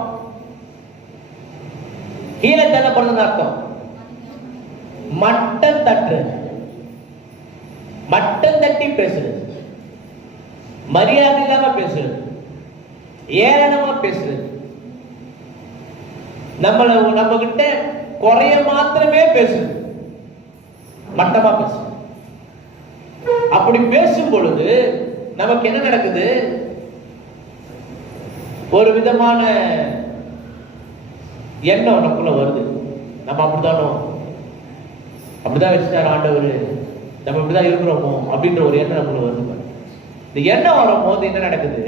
கீழே தள்ளப்படுறது அர்த்தம் மட்டம் தட்டுறது, மட்டம் தட்டி பேசுறது, மரியாதை இல்லாம பேசுறது, ஏளனமா பேசுறது, நம்ம கிட்ட குறைய மாத்திரமே பேசுறது, மட்டமா பேசுறது. அப்படி பேசும் பொழுது நமக்கு என்ன நடக்குது? ஒரு விதமான எண்ணம் நமக்குள்ள வருது, நம்ம அப்படித்தானோ, அப்படிதான் வச்சுட்டாரு ஆண்டவர், நம்ம இப்படிதான் இருக்கிறோமோ அப்படின்ற ஒரு எண்ணம் நமக்குள்ள வருது. இந்த எண்ணம் வரும்போது என்ன நடக்குது?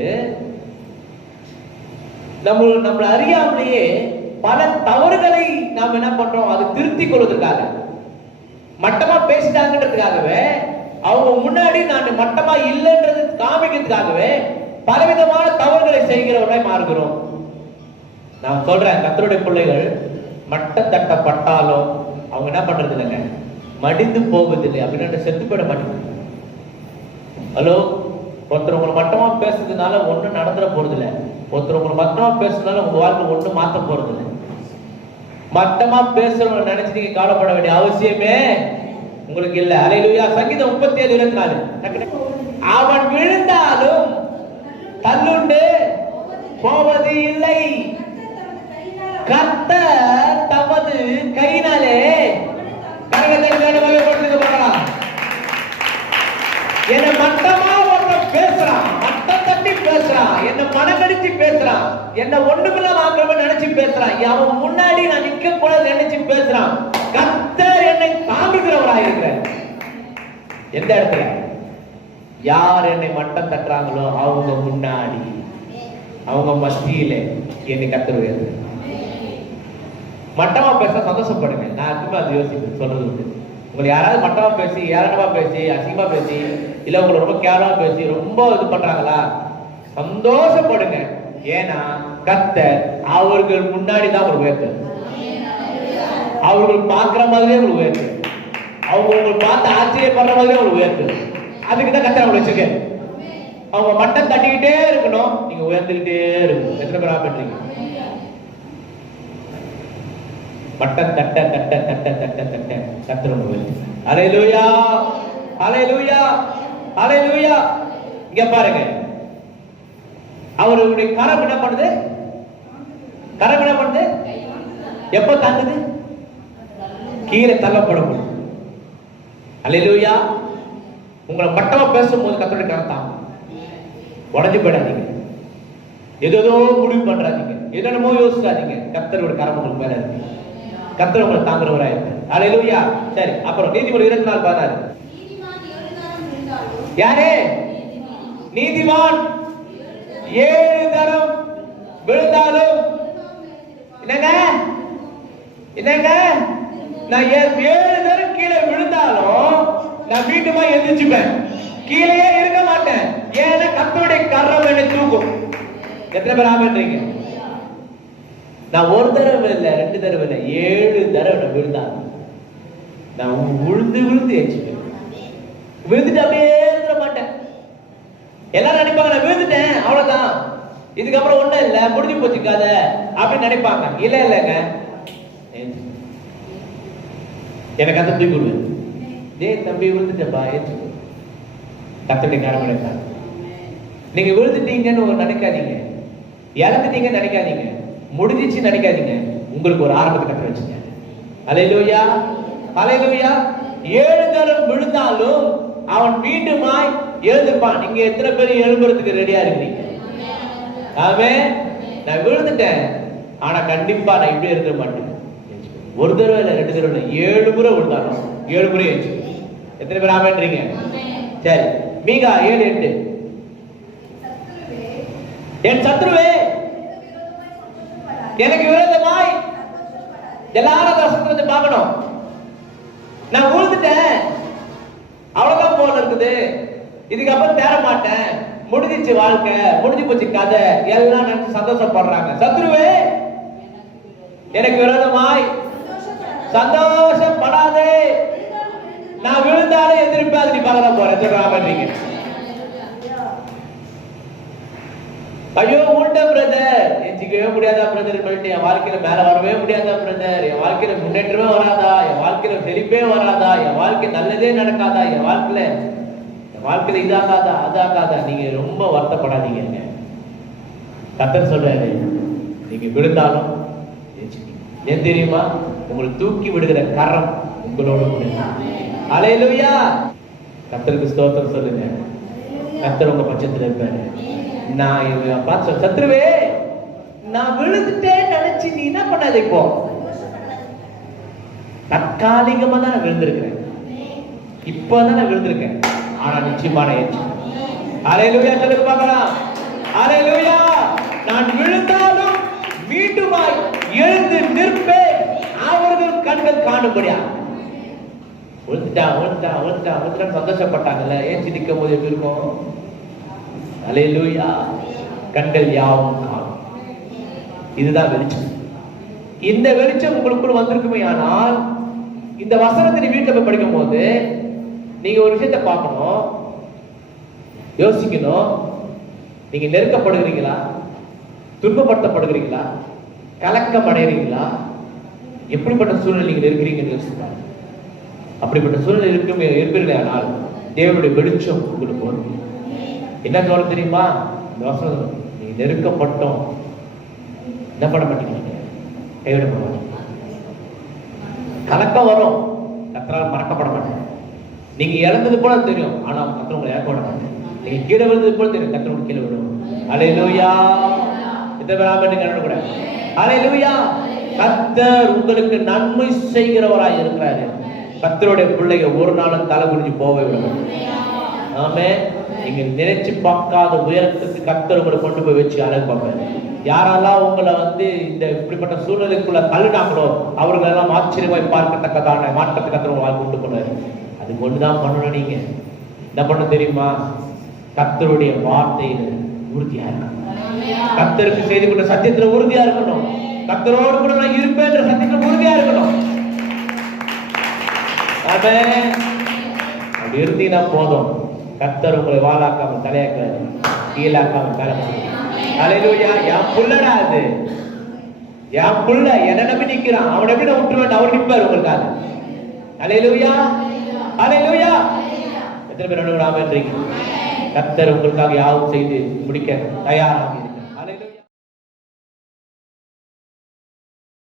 நம்மளை அறியாமலேயே பல தவறுகளை நாம் என்ன பண்றோம், அதை திருத்திக் கொள்வதற்காக, மட்டமா பேசிட்டாங்கன்றதுக்காகவே, அவங்க முன்னாடி நான் மட்டமா இல்லைன்றது காமிக்கிறதுக்காகவே பலவிதமான தவறுகளை செய்கிறவர்களாய் மாறுகிறோம். நான் சொல்றேன், கர்த்தருடைய பிள்ளைகள் மட்டம் தட்டப்பட்டாலும் அவங்க என்ன பண்றது இல்லைங்க, மடிந்து போவதில்லை. அப்படின்னு செத்து போயிட மாட்டேங்குது. ஹலோ, ஒருத்தர் உங்களை மட்டமா பேசுறதுனால ஒன்றும் நடந்துட போறது இல்லை. ஒருத்தர் உங்களை மட்டமா பேசுறதுனால உங்க வாழ்க்கை ஒன்றும் மாற்ற போறது இல்லை. மட்டமா பேசுறவங்க நினைச்சு நீங்க கவலைப்பட வேண்டிய அவசியமே உங்களுக்கு இல்ல. அல்லேலூயா. சங்கீதம் 37:24, அவன் விழுந்தாலும் தள்ளுண்டு போவது இல்லை, கர்த்தர் தமது கையினாலே என்ன மட்டமா பேசுறான், மட்டம் தட்டி பேசுறான், என்ன மனக்கடிச்சு பேசுறான், என்ன ஒண்ணுமில்லாம ஆக்கிறவன் நினைச்சு பேசுறான், அவன் முன்னாடி நான் நிக்க கூடாது நினைச்சு பேசுறான். கர்த்தர் என்னை காமிக்கிறவராக இருக்கிறார். எந்த இடத்துல யார் என்னை மட்டம் தட்டுறாங்களோ அவங்க முன்னாடி, அவங்க மத்தியில என்னை கர்த்தர் உயர்த்துறார். மட்டமா பேச சந்தோஷப்படுங்க. நான் எப்பவுமே அது யோசிப்பேன், சொல்றது உண்டு. உங்களை யாராவது மட்டமா பேசி, ஏளனமா பேசி, அசிங்கமா பேசி, இல்ல உங்களை ரொம்ப கேவலமா பேசி ரொம்ப இது பண்றாங்களா, சந்தோஷப்படுங்க. ஏன்னா கர்த்தர் அவர்கள் முன்னாடி தான் ஒரு உயர்த்து, அவர்கள் பார்க்கிற மாதிரியே ஒரு உயர்த்து, அவங்க பார்த்து ஆச்சரியப்படுற மாதிரியே ஒரு உயர்த்து. அதுக்கு தான் கர்த்தர் அவங்களை வச்சிருக்க. அவங்க மட்டம் தட்டிக்கிட்டே இருக்கணும், நீங்க உயர்ந்துகிட்டே இருக்கணும். எத்தனை பேர் பண்றீங்க? மட்டம் தட்ட தட்ட தட்ட தட்ட தட்ட கர்த்தர் உங்களை உயர்த்து. அல்லேலூயா, அல்லேலூயா, அல்லேலூயா. இங்க பாருங்க, அவருடைய கரம் என்ன பண்ணுது? கரம் என்ன பண்ணுது? எப்ப தாங்குது? கீழே தள்ளப்படும். அல்லேலூயா. உங்களை மட்டமா பேசும்போது கர்த்தருடைய கரம் தாங்கும். உடஞ்சு போயிடாதீங்க, ஏதோ முடிவு பண்றாதீங்க, என்னென்னமோ யோசிக்காதீங்க. கர்த்தருடைய கரம் உங்களுக்கு மேல இருக்கு, கர்த்தர் உங்களை தாங்குறவரா இருக்கு. அல்லேலூயா. சரி, அப்புறம் நீதிமொழி 24:16. யாரே? நீதிமான் 7 தரம் விழுந்தாலும் என்னங்க என்னங்க, நான் 7 தரம் கீழே விழுந்தாலும் நான் மீண்டுமா எந்திரிச்சுப்பேன், கீழேயே இருக்க மாட்டேன். ஏன்னா கர்த்தருடைய கரம் என்னை தூக்கும். எத்தனை பேர் ஆமென்றீங்க? நான் ஒரு தடவை இல்லை, 2 தடவை இல்லை, 7 தடவை நான் விழுந்தாலும் நான் விழுந்து விழுந்து ஏச்சுப்பேன். விழுந்துட்டு அப்படியே இருந்துட மாட்டேன். எல்லாரும் நினைப்பாங்க நான் விழுந்துட்டேன் அவ்வளவுதான், இதுக்கப்புறம் ஒண்ணும் இல்ல, முடிஞ்சு போச்சு கதை அப்படின்னு நினைப்பாங்க. இல்ல இல்லங்க, எனக்கு அந்த தூக்கி விடுவேன். தம்பி விழுந்துட்டப்பா, ஏற்று கர்த்தருடைய கரம் எடுத்தாங்க. நீங்க விழுந்துட்டீங்கன்னு நினைக்காதீங்க, இழந்துட்டீங்கன்னு நினைக்காதீங்க, முடிஞ்சிச்சு நினைக்காதீங்க. உங்களுக்கு ஒரு ஆரம்பத்தை கற்று வச்சுங்க. அல்லேலூயா, அல்லேலூயா. 7 தரம் விழுந்தாலும் அவன் மீண்டுமாய் எழுந்திருப்பான். நீங்க எத்தனை பேர் எழும்புறதுக்கு ரெடியா இருக்கீங்க? ஆமென். நான் விழுந்துட்டேன், ஆனா கண்டிப்பா நான் இப்படி இருக்க மாட்டேன். ஒரு தடவை இல்லை, 2 தடவை இல்லை, 7 முறை விழுந்தாலும் 7 முறை எழுச்சு. எத்தனை பேர் ஆமென்றீங்க? சரி, மீகா 7:8. என் சத்துருவே எனக்கு விரோதமாய், எல்லாரும் சத்துருவை பார்க்கணும். நான் விழுந்துட்டேன், அவ்வளவுதான் போல இருக்குது, இதுக்கப்புறம் தேர மாட்டேன், முடிஞ்சிச்சு வாழ்க்கை, முடிஞ்சு போச்சு கதை, எல்லாம் நினைச்சு சந்தோஷப்படுறாங்க. சத்துருவே எனக்கு விரோதமாய் சந்தோஷப்படாதே, நான் விழுந்தாலும் எதிர்ப்பு, அது நீ பார்க்க போறேன். ஐயோ உண்ட பிரதர், எஞ்சிக்கவே முடியாதா பிரதர், என் வாழ்க்கையில மேல வரவே முடியாதா பிரதர், என் வாழ்க்கையில முன்னேற்றமே வராதா, என் வாழ்க்கையில செழிப்பே வராதா, என் வாழ்க்கை நல்லதே நடக்காதா, என் வாழ்க்கையில இதாகாதா அதாகாதா, நீங்க ரொம்ப வருத்தப்படாதீங்க. கர்த்தர் சொல்றாரு, நீங்க விழுந்தாலும் ஏன் தெரியுமா? உங்களை தூக்கி விடுகிற கரம் உங்களோட முடியும். அல்லேலூயா. கர்த்தருக்கு ஸ்தோத்திரம் சொல்லுங்க. கர்த்தர் உங்க பட்சத்துல இருப்பாரு. நான் பார்த்து சத்துருவே நான் விழுந்துட்டேன் நினைச்சு நீ என்ன பண்ணாத, இப்போ தற்காலிகமா தான் நான் விழுந்திருக்கிறேன், இப்பதான் நான் விழுந்திருக்கேன், ஆனா நிச்சயமா நான் ஏற்று. அல்லேலூயா சொல்லுங்க பார்க்கலாம். அல்லேலூயா. நான் விழுந்தாலும் மீண்டுமாய் எழுந்து நிற்பேன், அவர்கள் கண்கள் காணும்படியா. விழுந்துட்டா சந்தோஷப்பட்டாங்கல்ல, ஏற்றி நிற்கும் போது எப்படி இருக்கும்? அல்லேலூயா. கண்கள் யாவும் காணும். இதுதான் வெளிச்சம். இந்த வெளிச்சம் உங்களுக்குள் வந்திருக்குமே, ஆனால் இந்த வசனத்தை நீ வீட்டில் போய் படிக்கும் போது நீங்க ஒரு விஷயத்தை பார்க்கணும், யோசிக்கணும். நீங்க நெருக்கப்படுகிறீங்களா? துன்பப்படுத்தப்படுகிறீங்களா? கலக்கம் அடைகிறீங்களா? எப்படிப்பட்ட சூழ்நிலை நீங்க இருக்கிறீங்கன்னு யோசிப்பாங்க. அப்படிப்பட்ட சூழ்நிலை இருப்பீர்களே, ஆனால் தேவனுடைய வெளிச்சம் உங்களுக்கு வரும். என்ன தோணும் தெரியுமா? இந்த வசனம், நீங்க நெருக்கப்பட்டோம் என்ன பண்ண மாட்டீங்க, கைவிட மாட்டீங்க. கலக்கம் வரும், கர்த்தரால் மறக்கப்பட மாட்டேன். நீங்க இழந்தது போல தெரியும், ஆனா கர்த்தர் உங்களை இழக்க விட மாட்டேன். நீங்க கீழே விழுந்தது போல தெரியும், கர்த்தர் உங்களுக்கு கீழே விடும். அல்லேலூயா. கூட அல்லேலூயா. கர்த்தர் உங்களுக்கு நன்மை செய்கிறவராய் இருக்கிறாரு. கர்த்தருடைய பிள்ளைங்க ஒரு நாளும் தலை குனிஞ்சு போக விடும். ஆமென். நீங்க நினைச்சு பார்க்காத உயரத்துக்கு கர்த்தர் உங்களை கொண்டு போய் வச்சு அழகு பார்ப்பாரு. யாரெல்லாம் உங்களை இந்த இப்படிப்பட்ட சூழ்நிலைக்குள்ள தள்ளுனாங்களோ அவர்களெல்லாம் ஆச்சரியமாய் பார்க்கத்தக்கதான மாற்றத்தை கர்த்தர் வாழ்க்கை கொண்டு போனாரு. அது கொண்டுதான் பண்ணணும். நீங்க என்ன பண்ண தெரியுமா? கர்த்தருடைய வார்த்தையில உறுதியா இருக்கணும். கர்த்தருக்கு செய்து கொண்ட சத்தியத்துல உறுதியா இருக்கணும். கர்த்தரோடு கூட நான் இருப்பேன்ற சத்தியத்துல உறுதியா இருக்கணும். அப்படி இருந்தீங்கன்னா போதும். கர்த்தர் உங்களை வாழாக்காம தலையாக்க கீழாக்காம தலைமை. அல்லேலூயா. என் புள்ளடா அது, என் புள்ள என்ன நம்பி நிக்கிறான், அவன் எப்படி நான் விட்டுருவேன், அவர் நிற்பார் உங்களுக்காக. அல்லேலூயா, அல்லேலூயா. எத்தனை பேர் ஆமென்றீங்க? கர்த்தர் உங்களுக்காக யாவும் செய்து முடிக்க தயாராக